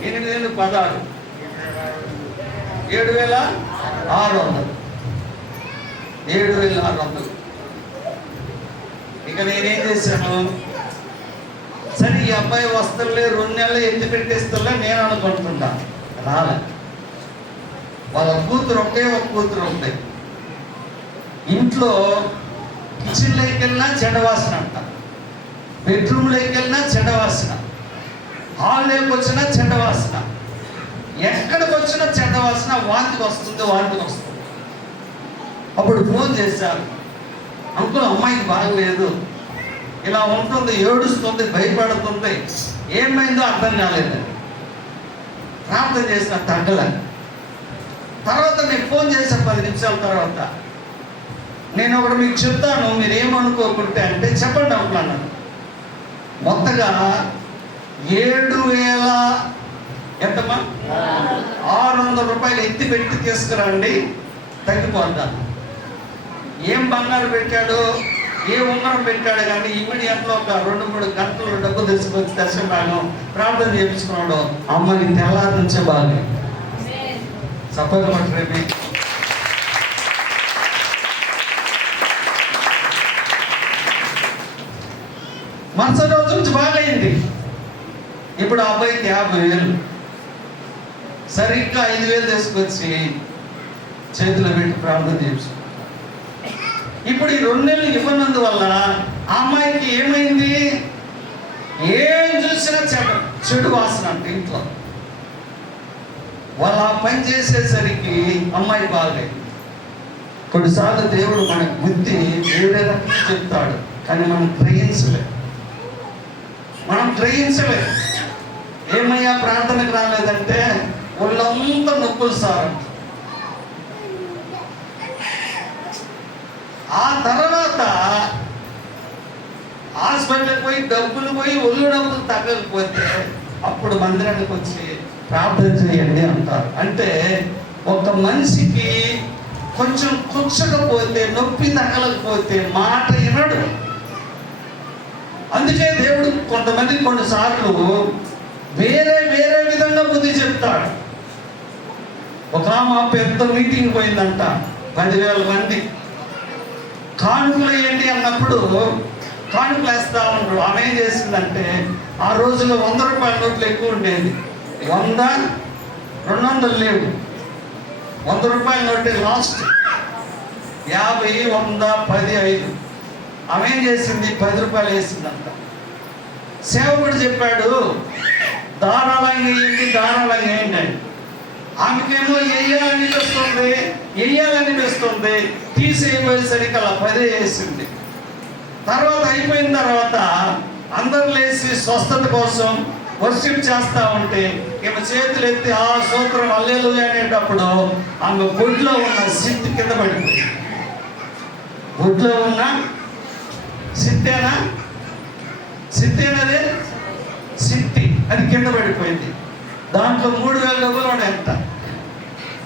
8,000 16 7,600 7,600. ఇక నేనేం చేశాను, సరే ఈ అబ్బాయి వస్తలే 2 నెలలు ఎత్తి పెట్టేస్తలే నేను అనుకుంటున్నా. రాలే. వాళ్ళ కూతురు ఒకే ఒక కూతురు ఉంది. ఇంట్లో కిచెన్లోకి వెళ్ళినా చెడ్డవాసన అంట, బెడ్రూమ్లోకి వెళ్ళినా చెడ్డవాసన, హాల్లోకి వచ్చినా చెడ్డవాసన, ఎక్కడికి వచ్చినా చెడ్డవాసన. వాంతికి వస్తుంది. అప్పుడు ఫోన్ చేశారు, అంకుల్ అమ్మాయికి బాగలేదు, ఇలా ఉంటుంది, ఏడుస్తుంది, భయపడుతుంది, ఏమైందో అర్థం కాలేదండి. ప్రార్థన చేసిన తగ్గల. తర్వాత నేను ఫోన్ చేశాను 10 నిమిషాల తర్వాత. నేను ఒకటి మీకు చెప్తాను, మీరు ఏమనుకోకుంటే అంటే చెప్పండి అంటున్నాను. మొత్తగా 7,000 ఎంతమ్మా 600 రూపాయలు ఎత్తి పెట్టి తీసుకురండి, తగ్గిపోతాను. ఏం బంగారు పెట్టాడు, ఏ ఉంగరం పెట్టాడు కానీ ఇమ్మీడియట్లో ఒక 2-3 గంటలు డబ్బు తీసుకొచ్చి దర్శనం ప్రార్థన చేయించుకున్నాడు. అమ్మని తెల్లారి నుంచే బాగా సపోర్ట్ పట్టరేమి. మరుసటి రోజు నుంచి బాగైంది. ఇప్పుడు ఆ అబ్బాయికి 50,000, సరిగ్గా 5,000 తీసుకొచ్చి చేతిలో పెట్టి ప్రార్థన చేయించు. ఇప్పుడు ఈ 2 నెలలు ఇవ్వనందువల్ల ఆ అమ్మాయికి ఏమైంది, ఏం చూసినా చెడు వాసన అంటే ఇంట్లో. వాళ్ళు ఆ పని చేసేసరికి అమ్మాయి బాగలేదు. కొన్నిసార్లు దేవుడు మనకు బుద్ధి ఏదైనా చెప్తాడు, కానీ మనం గ్రహించలేదు. ఏమయ్యా ప్రార్థనకు రాలేదంటే ఒళ్ళంతా నొప్పులు సార్. ఆ తర్వాత హాస్పిటల్కి పోయి డబ్బులు పోయి ఒళ్ళు డబ్బులు తగ్గకపోతే అప్పుడు మందిరానికి వచ్చి ప్రార్థన చేయండి అంటారు. అంటే ఒక మనిషికి కొంచెం కూర్చకపోతే, నొప్పి తగ్గలేకపోతే మాట వినడు. అందుకే దేవుడు కొంతమంది కొన్నిసార్లు వేరే విధంగా బుద్ధి చెప్తాడు. ఒక ఆమె పెద్ద మీటింగ్ పోయిందంట, 10,000 మంది. కానుకలు ఏంటి అన్నప్పుడు కానుకలు వేస్తా ఉంటారు. ఆమె ఏం చేసిందంటే, ఆ రోజుల్లో 100 రూపాయల నోట్లు ఎక్కువ ఉండేది. 100, 200 లేవు. 100 రూపాయల నోటే లాస్ట్. 50, 100, 10, 5. ఆమె ఏం చేసింది, 10 రూపాయలు వేసిందంట. సేవకుడు చెప్పాడు, దారాళంగా వేయండి. ఆమెకేమో వెయ్యాలనిపిస్తుంది, తీసేయబోయేసరికి అలా 10 వేసింది. తర్వాత అయిపోయిన తర్వాత అందరు లేచి స్వస్థత కోసం వర్షిప్ చేస్తా ఉంటే ఈమె చేతులు ఎత్తి ఆ సూత్రం హల్లెలూయా అనేటప్పుడు ఆమె గుడ్లో ఉన్న సిత్తి కింద పడిపోయింది. గుడ్లో ఉన్న సిత్తేనదే సిత్తి, అది కింద పడిపోయింది. దాంట్లో 3,000 డబ్బులు ఉన్నాయంట.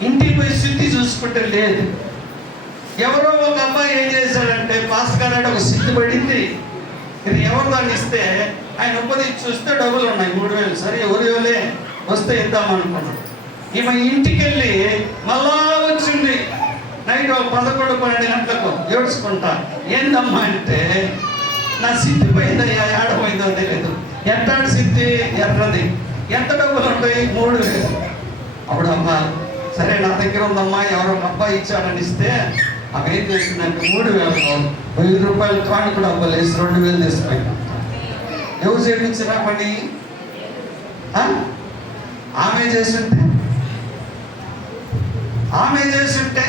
ఇంటికి పోయి సిద్ధి చూసుకుంటే లేదు. ఎవరో ఒక అబ్బాయి ఏం చేశాడంటే, పాస్టర్ గారు ఒక సిద్ధి పడింది, ఇది ఎవరు దాన్ని ఇస్తే ఆయన ఉపదించి చూస్తే డబ్బులు ఉన్నాయి 3,000. సరే ఎవరివలే వస్తే ఇద్దామనుకున్నాడు. ఈమె ఇంటికి వెళ్ళి మళ్ళా వచ్చింది నైట్ 11-12 గంటలకు ఏడ్చుకుంటా. ఏందమ్మా అంటే, నా సిద్ధి పోయిందయ్యా, ఏడపోయిందో తెలియదు. ఎట్టాడు సిద్ధి, ఎర్రది. ఎంత డబ్బులు ఉంటాయి, 3,000. అప్పుడు అమ్మ, సరే నా దగ్గర ఉందమ్మా, ఎవరో ఒక అబ్బాయి ఇచ్చాడని ఇస్తే ఆమె ఏం చేసిందంటే 3,000లో 1,000 రూపాయలు కానుక డబ్బులు వేసి 2,000 తీసుకుపోయింది. ఎవరు చేయించినా పని? ఆమె చేస్తుంటే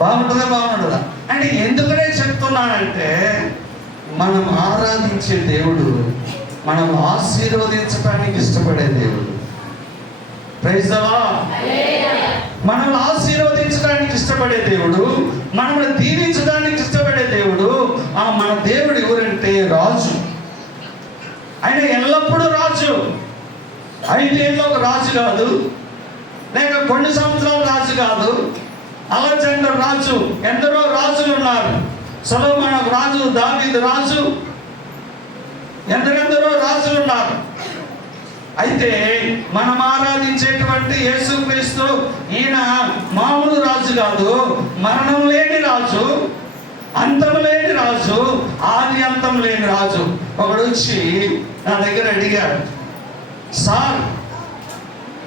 బాగుంటుందా? అంటే ఎందుకనే చెప్తున్నానంటే, మనం ఆరాధించే దేవుడు మనం ఆశీర్వదించడానికి ఇష్టపడే దేవుడు. Praise the lord. మనల్ని ఆశీర్వదించడానికి ఇష్టపడే దేవుడు, మనల్ని దీవించడానికి ఇష్టపడే దేవుడు. మన దేవుడు ఎవరంటే రాజు. ఆయన ఎల్లప్పుడూ రాజు. 5 ఏళ్ళు ఒక రాజు కాదు, లేక కొన్ని సంవత్సరాలు రాజు కాదు. అలెగ్జాండర్ రాజు, ఎందరో రాజులు ఉన్నారు. సొలొమోను రాజు, దావీదు రాజు, ఎందరెందరో రాజులు ఉన్నారు. అయితే మనం ఆరాధించేటువంటి యేసుక్రీస్తు ఈయన మామూలు రాజు కాదు, మరణం లేని రాజు, అంతం లేని రాజు, ఆది అంతం లేని రాజు. ఒకడు వచ్చి నా దగ్గర అడిగాడు, సార్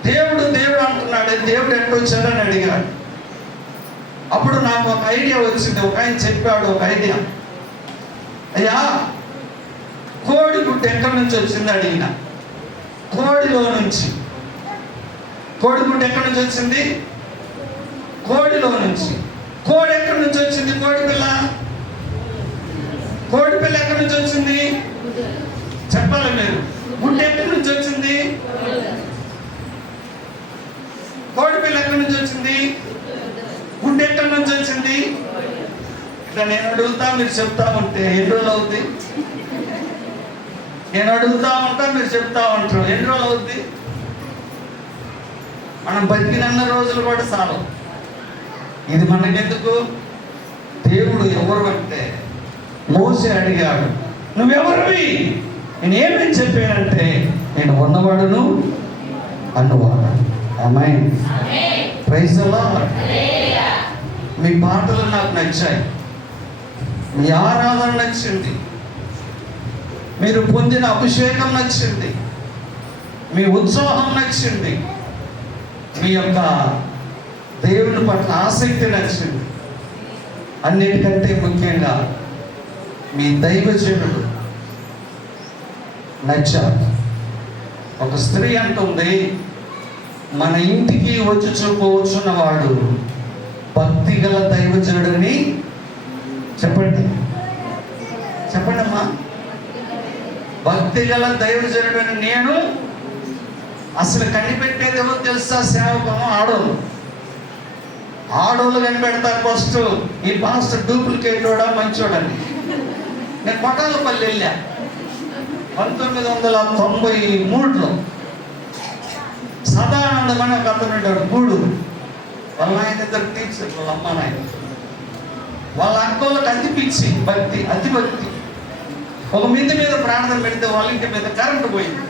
దేవుడు అంటున్నాడు, దేవుడు ఎట్లా వచ్చాడని అడిగాడు. అప్పుడు నాకు ఒక ఐడియా వచ్చింది. ఒక ఆయన చెప్పాడు ఒక ఐడియా. అయ్యా, కోడి గుడ్డు ఎక్కడి నుంచి వచ్చింది అడిగిన. కోడిలో నుంచి. కోడిగుడ్డు ఎక్కడి నుంచి వచ్చింది? కోడిలో నుంచి. కోడి ఎక్కడి నుంచి వచ్చింది? కోడి పిల్ల ఎక్కడి నుంచి వచ్చింది? చెప్పాలి మీరు. గుడ్డు ఎక్కడి నుంచి వచ్చింది? నుంచి వచ్చింది? గుడ్డు ఎక్కడి నుంచి వచ్చింది? ఇట్లా నేను అడుగుతా, మీరు చెప్తా ఉంటే ఎన్ని రోజులు అవుద్ది? నేను అడుగుతా ఉంటా, మీరు చెప్తా ఉంటారు, ఎన్ని రోజులు అవుద్ది? మనం బతికినన్న రోజులు కూడా చాలు. ఇది మనకెందుకు? దేవుడు ఎవరు అంటే మోసే అడిగాడు, నువ్వెవరివి? నేనేమని చెప్పానంటే నేను ఉన్నవాడును అన్నవాడు. ఆమేన్. Praise the Lord. మీ పాటలు నాకు నచ్చాయి, మీ ఆరాధన నచ్చింది, మీరు పొందిన అభిషేకం నచ్చింది, మీ ఉత్సాహం నచ్చింది, మీ యొక్క దేవుని పట్ల ఆసక్తి నచ్చింది. అన్నిటికంటే ముఖ్యంగా మీ దైవజనుడు నచ్చారు. ఒక స్త్రీ అంటుంది, మన ఇంటికి వచ్చి చూపవచ్చున్నవాడు భక్తి గల దైవజనుడని. చెప్పండి చెప్పండి అమ్మా. భక్తి గల దైవజనుడని నేను అసలు కనిపెట్టేది ఎవరు తెలుసా? సేవకం ఆడోళ్ళు కనిపెడతారు ఫస్ట్. ఈ పాస్టర్ డూప్లికేట్ వాడా మంచోడని. నేను పటాలపల్లి వెళ్ళా 1993లో. సదానందం అని ఒక అతను ఉంటాడు, గూడూరు. వాళ్ళ ఆయన ఇద్దరు టీచర్, వాళ్ళ అమ్మ నాయన. వాళ్ళ అక్కలకు అతి పిచ్చి భక్తి, అతి భక్తి. ఒక మిద్ది మీద ప్రార్థన పెడితే వాళ్ళ ఇంటి మీద కరెంటు పోయింది.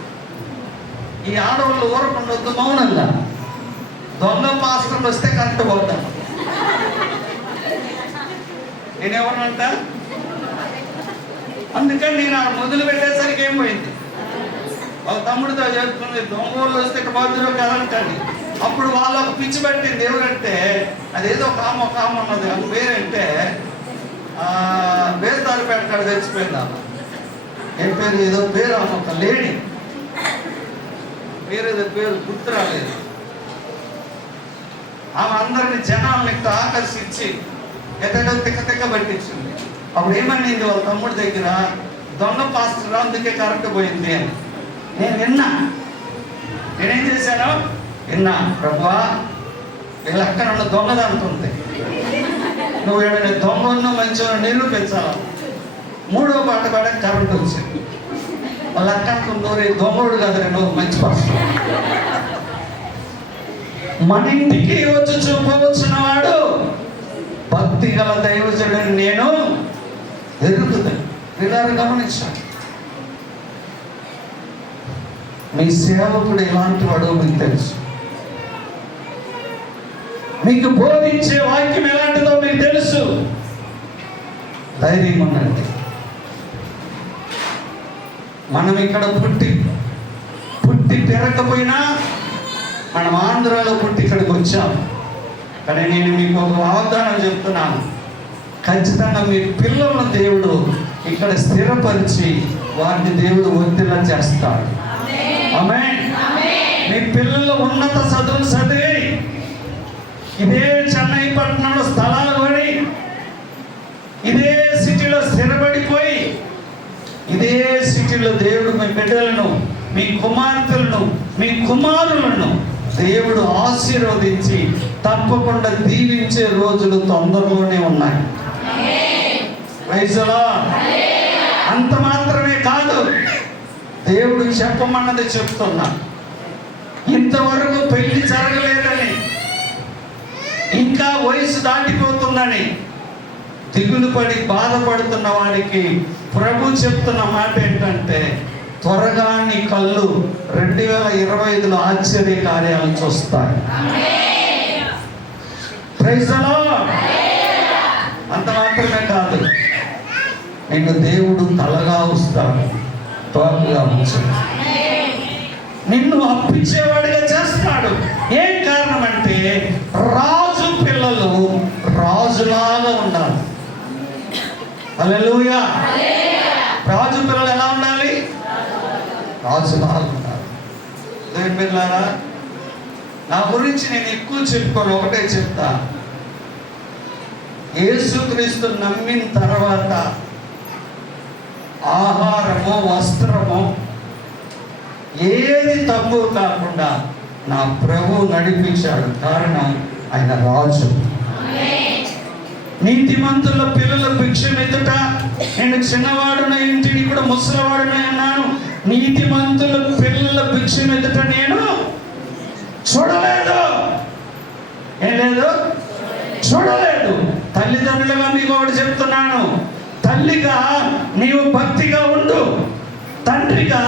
ఈ ఆడవాళ్ళు ఊరకుండొద్దు, మౌనంగా. దొంగ పాస్టర్లు వస్తే కరెంటు పోతాను. నేనేమన్నంట, అందుకని నేను మొదలు పెట్టేసరికి ఏం పోయింది, వాళ్ళ తమ్ముడితో చెప్పుకుంది, దొంగలు వస్తే బాధ్యులు కరెంట్ అని. అప్పుడు వాళ్ళకు పిచ్చి పట్టింది. ఎవరంటే అదేదో కామ ఉన్నది, అది పేరంటే బేస్తాలు పెట్టాడు, తెచ్చిపోయింది. ఏం పేరు, ఏదో పేరు, ఒక లేడీ పేరు, ఏదో పేరు గుర్తు రాలేదు. ఆమె అందరిని జనాల్ని ఆకర్షించి ఎక్కడో తిక్క పట్టించింది. అప్పుడు ఏమనింది వాళ్ళ తమ్ముడి దగ్గర, దొంగ పాస్టర్ అందుకే కరెంటు పోయింది అని. నేను విన్నా. నేనేం చేశాను? విన్నా, ప్రభువా వీళ్ళ అక్క నన్ను దొంగదంటుంది, నువ్వు ఏమైనా దొంగను మంచిగా నిరూపించాలి. 3వ పాట కూడా కరెంటు వచ్చింది. వాళ్ళ అక్క అంటుంది, దొంగడు కదా నువ్వు, మంచి పాస్టర్. మన ఇంటికి వచ్చి చూపవచ్చున్నవాడు భక్తి గల దైవజనుడని నేను ఎరుగుతాను. వీళ్ళని గమనించాను. మీ సేవకుడు ఎలాంటి వాడో మీకు తెలుసు. మీకు బోధించే వాక్యం ఎలాంటిదో మీకు తెలుసు. ధైర్యం ఉండండి. మనం ఇక్కడ పుట్టి పెరగకపోయినా మనం ఆంధ్రాలో పుట్టి ఇక్కడికి వచ్చాం. కానీ నేను మీకు ఒక వాగ్దానం చెప్తున్నాను, ఖచ్చితంగా మీ పిల్లలను దేవుడు ఇక్కడ స్థిరపరిచి వారిని దేవుడు వర్ధిల్ల చేస్తాడు. ఆమేన్. మీ పిల్లలు ఉన్నత చదువులు చదివి ఇదే చెన్నై పట్టణంలో స్థలాలు కొని ఇదే సిటీలో స్థిరపడిపోయి ఇదే సిటీలో దేవుడు మీ బిడ్డలను, మీ కుమార్తెలను, మీ కుమారులను దేవుడు ఆశీర్వదించి తప్పకుండా దీవించే రోజులు తొందరలోనే ఉన్నాయి. Praise the lord. అంత మాత్రమే కాదు, దేవుడు చెప్పమన్నది చెప్తున్నా. ఇంతవరకు పెళ్లి జరగలేదని, ఇంకా వయసు దాటిపోతుందని దిగులు పడి బాధపడుతున్న వారికి ప్రభు చెప్తున్న మాట ఏంటంటే, త్వరగా నీ కళ్ళు 2025లో ఆశ్చర్య కార్యాలను చూస్తాయి. Praise the lord. అంత మాత్రమే కాదు, నిన్ను దేవుడు తలగా ఉంచుతాడు, తోకగా ఉంచుతాడు, నిన్ను అప్పించేవాడిగా చేస్తాడు. ఏం కారణం అంటే రాజు పిల్లలు రాజులాగా ఉండాలి. హల్లెలూయా. రాజు పిల్లలు ఎలా ఉండాలి? రాజులాగా ఉండాలి. దేవుని పిల్లలారా, నా గురించి నేను ఎక్కువ చెప్పుకోను, ఒకటే చెప్తా. యేసుక్రీస్తు నమ్మిన తర్వాత ఆహారము, వస్త్రము ఏది తక్కువ కాకుండా నా ప్రభు నడిపించాడు. కారణం ఆయన రాజు. నీతిమంతుల పిల్లల భిక్షం ఎదుట నేను చిన్నవాడున ఇంటిని కూడా ముసలివాడునై ఉన్నాను. నీతిమంతుల పిల్లల భిక్షం ఎదుట నేను చూడలేదు. ఏం లేదు, చూడలేదు. తల్లిదండ్రులుగా మీకు ఒకటి చెప్తున్నాను, తల్లిగా నీవు భక్తిగా ఉండు, తండ్రిగా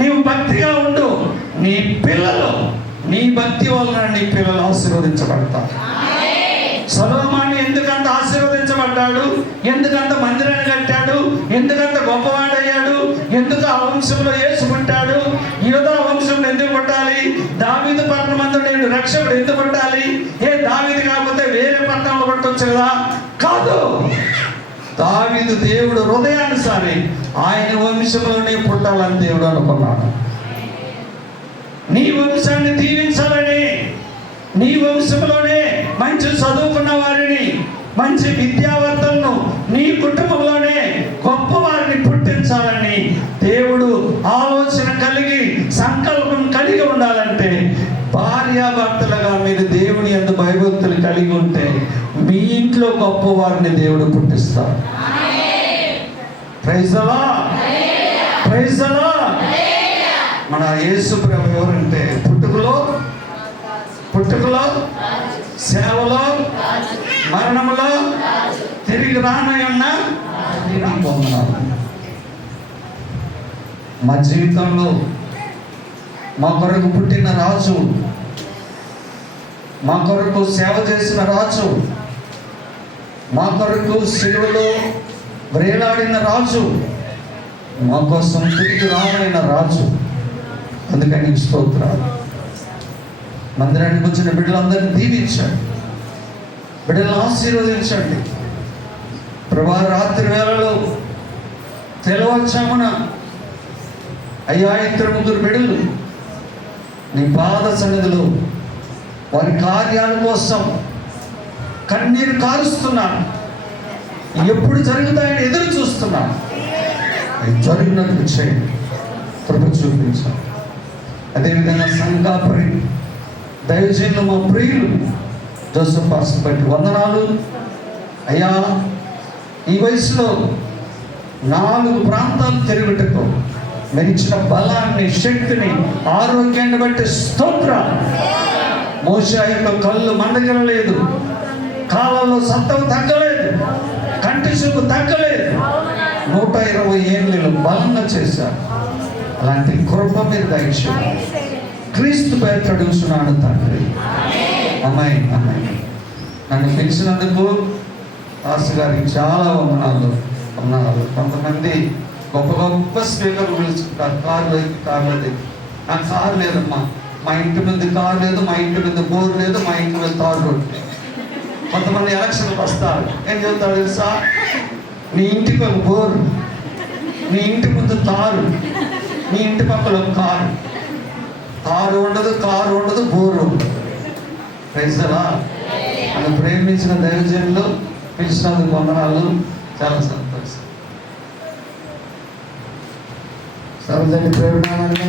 నీవు భక్తిగా ఉండు. నీ పిల్లలు, నీ భక్తి వలన నీ పిల్లలు ఆశీర్వదించబడతారు. సొలొమోను ఎందుకంత ఆశీర్వదించబడ్డాడు? ఎందుకంత మందిరాన్ని కట్టాడు? ఎందుకంత గొప్పవాడయ్యాడు? ఎందుకు ఆ వంశంలో యేసు పుట్టాడు? యూదా వంశంలో ఎందుకు పుట్టాలి? దావీదు పట్టణమందు నేను రక్షకుడు ఎందుకు పుట్టాలి? దావీదు కాకపోతే వేరే పట్టణంలో పుట్టవచ్చు కదా? కాదు, దావీదు దేవుడు హృదయానుసారి ఆయన వంశంలోనే పుట్టాలని దేవుడు అనుకున్నాడు. నీ వంశాన్ని దీవించాలని, నీ వంశంలోనే మంచి చదువుకున్న వారిని, మంచి విద్యావంతులను నీ కుటుంబంలోనే గొప్ప వారిని పుట్టించాలని దేవుడు ఆలోచన కలిగి సంకల్పం కలిగి ఉండాలంటే, భార్యాభర్తలుగా మీరు దేవుని యందు భయభక్తులు కలిగి ఉంటే మీ ఇంట్లో గొప్ప వారిని దేవుడు పుట్టిస్తారు. Praise the lord, praise the lord. మన యేసు ప్రభు ఎవరంటే పుట్టుకలో, సేవలో, మరణంలో తిరిగి రానయ్యున్న మా జీవితంలో మా కొరకు పుట్టిన రాజు, మా కొరకు సేవ చేసిన రాజు, మా కొరకు సిలువలో వేలాడిన రాజు, మా కోసం తిరిగి రానైన రాజు. అందుకని స్తోత్రాలు. మందిరానికి వచ్చిన బిడ్డలందరినీ దీవించండి, బిడ్డలను ఆశీర్వదించండి. ప్రభా, రాత్రి వేళలో తెలవచ్చామున అయ్యా 2-3 బిడ్డలు నీ పాద సన్నిధిలో వారి కార్యాల కోసం కన్నీరు కారుస్తున్నాను. ఎప్పుడు జరుగుతాయని ఎదురు చూస్తున్నాను. అవి జరిగినట్లు చేయండి, కృప చూపించాలి. అదేవిధంగా సంఘాపరి దైవజనులు మా ప్రియులు జోసెఫ్ పాస్టర్ బట్టి వందనాలు అయ్యా. ఈ వయసులో 4 ప్రాంతాలు తిరుగుటకు మీరు ఇచ్చిన బలాన్ని, శక్తిని, ఆరోగ్యాన్ని బట్టి స్తోత్రాలు. మోషే యొక్క కళ్ళు మండగలలేదు, కాళ్ళలో సత్తం తగ్గలేదు, కంటి చూపు తగ్గలేదు, 120 ఏళ్ళు బలంగా చేశారు. అలాంటి కృప మీరు దయచేయండి. క్రీస్తు పేరిట అడుగుతున్నాను తండ్రి, అమ్మాయి. నన్ను పిలిచినందుకు దాసు గారికి చాలా వందనాలు. కొంతమంది గొప్ప స్పీకర్లు పిలుచుకుంటారు, కార్లు లేదు. నా కారు లేదమ్మా, మా ఇంటి మీద కారు లేదు, మా ఇంటి మీద బోర్ లేదు, మా ఇంటి మీద తారు రోడ్డు. కొంతమంది ఎలక్షన్లకు వస్తారు, ఏం చెబుతారు తెలుసా? నీ ఇంటికి ఒక బోరు, నీ ఇంటి ముందు తారు, నీ ఇంటి పక్కన ఒక కారు. కారు ఉండదు, బోరు ఉండదు. Praise the lord. నన్ను ప్రేమించిన దైవజనులు పిలిచినందుకు వందనాలు. చాలా సంతోషం. సర్వజని ప్రేరణాన్ని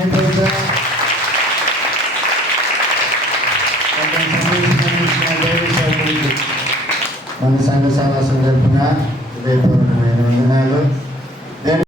మన సంఘ సమాసం జరుపున హృదయపూర్వకమైన వందనాలు.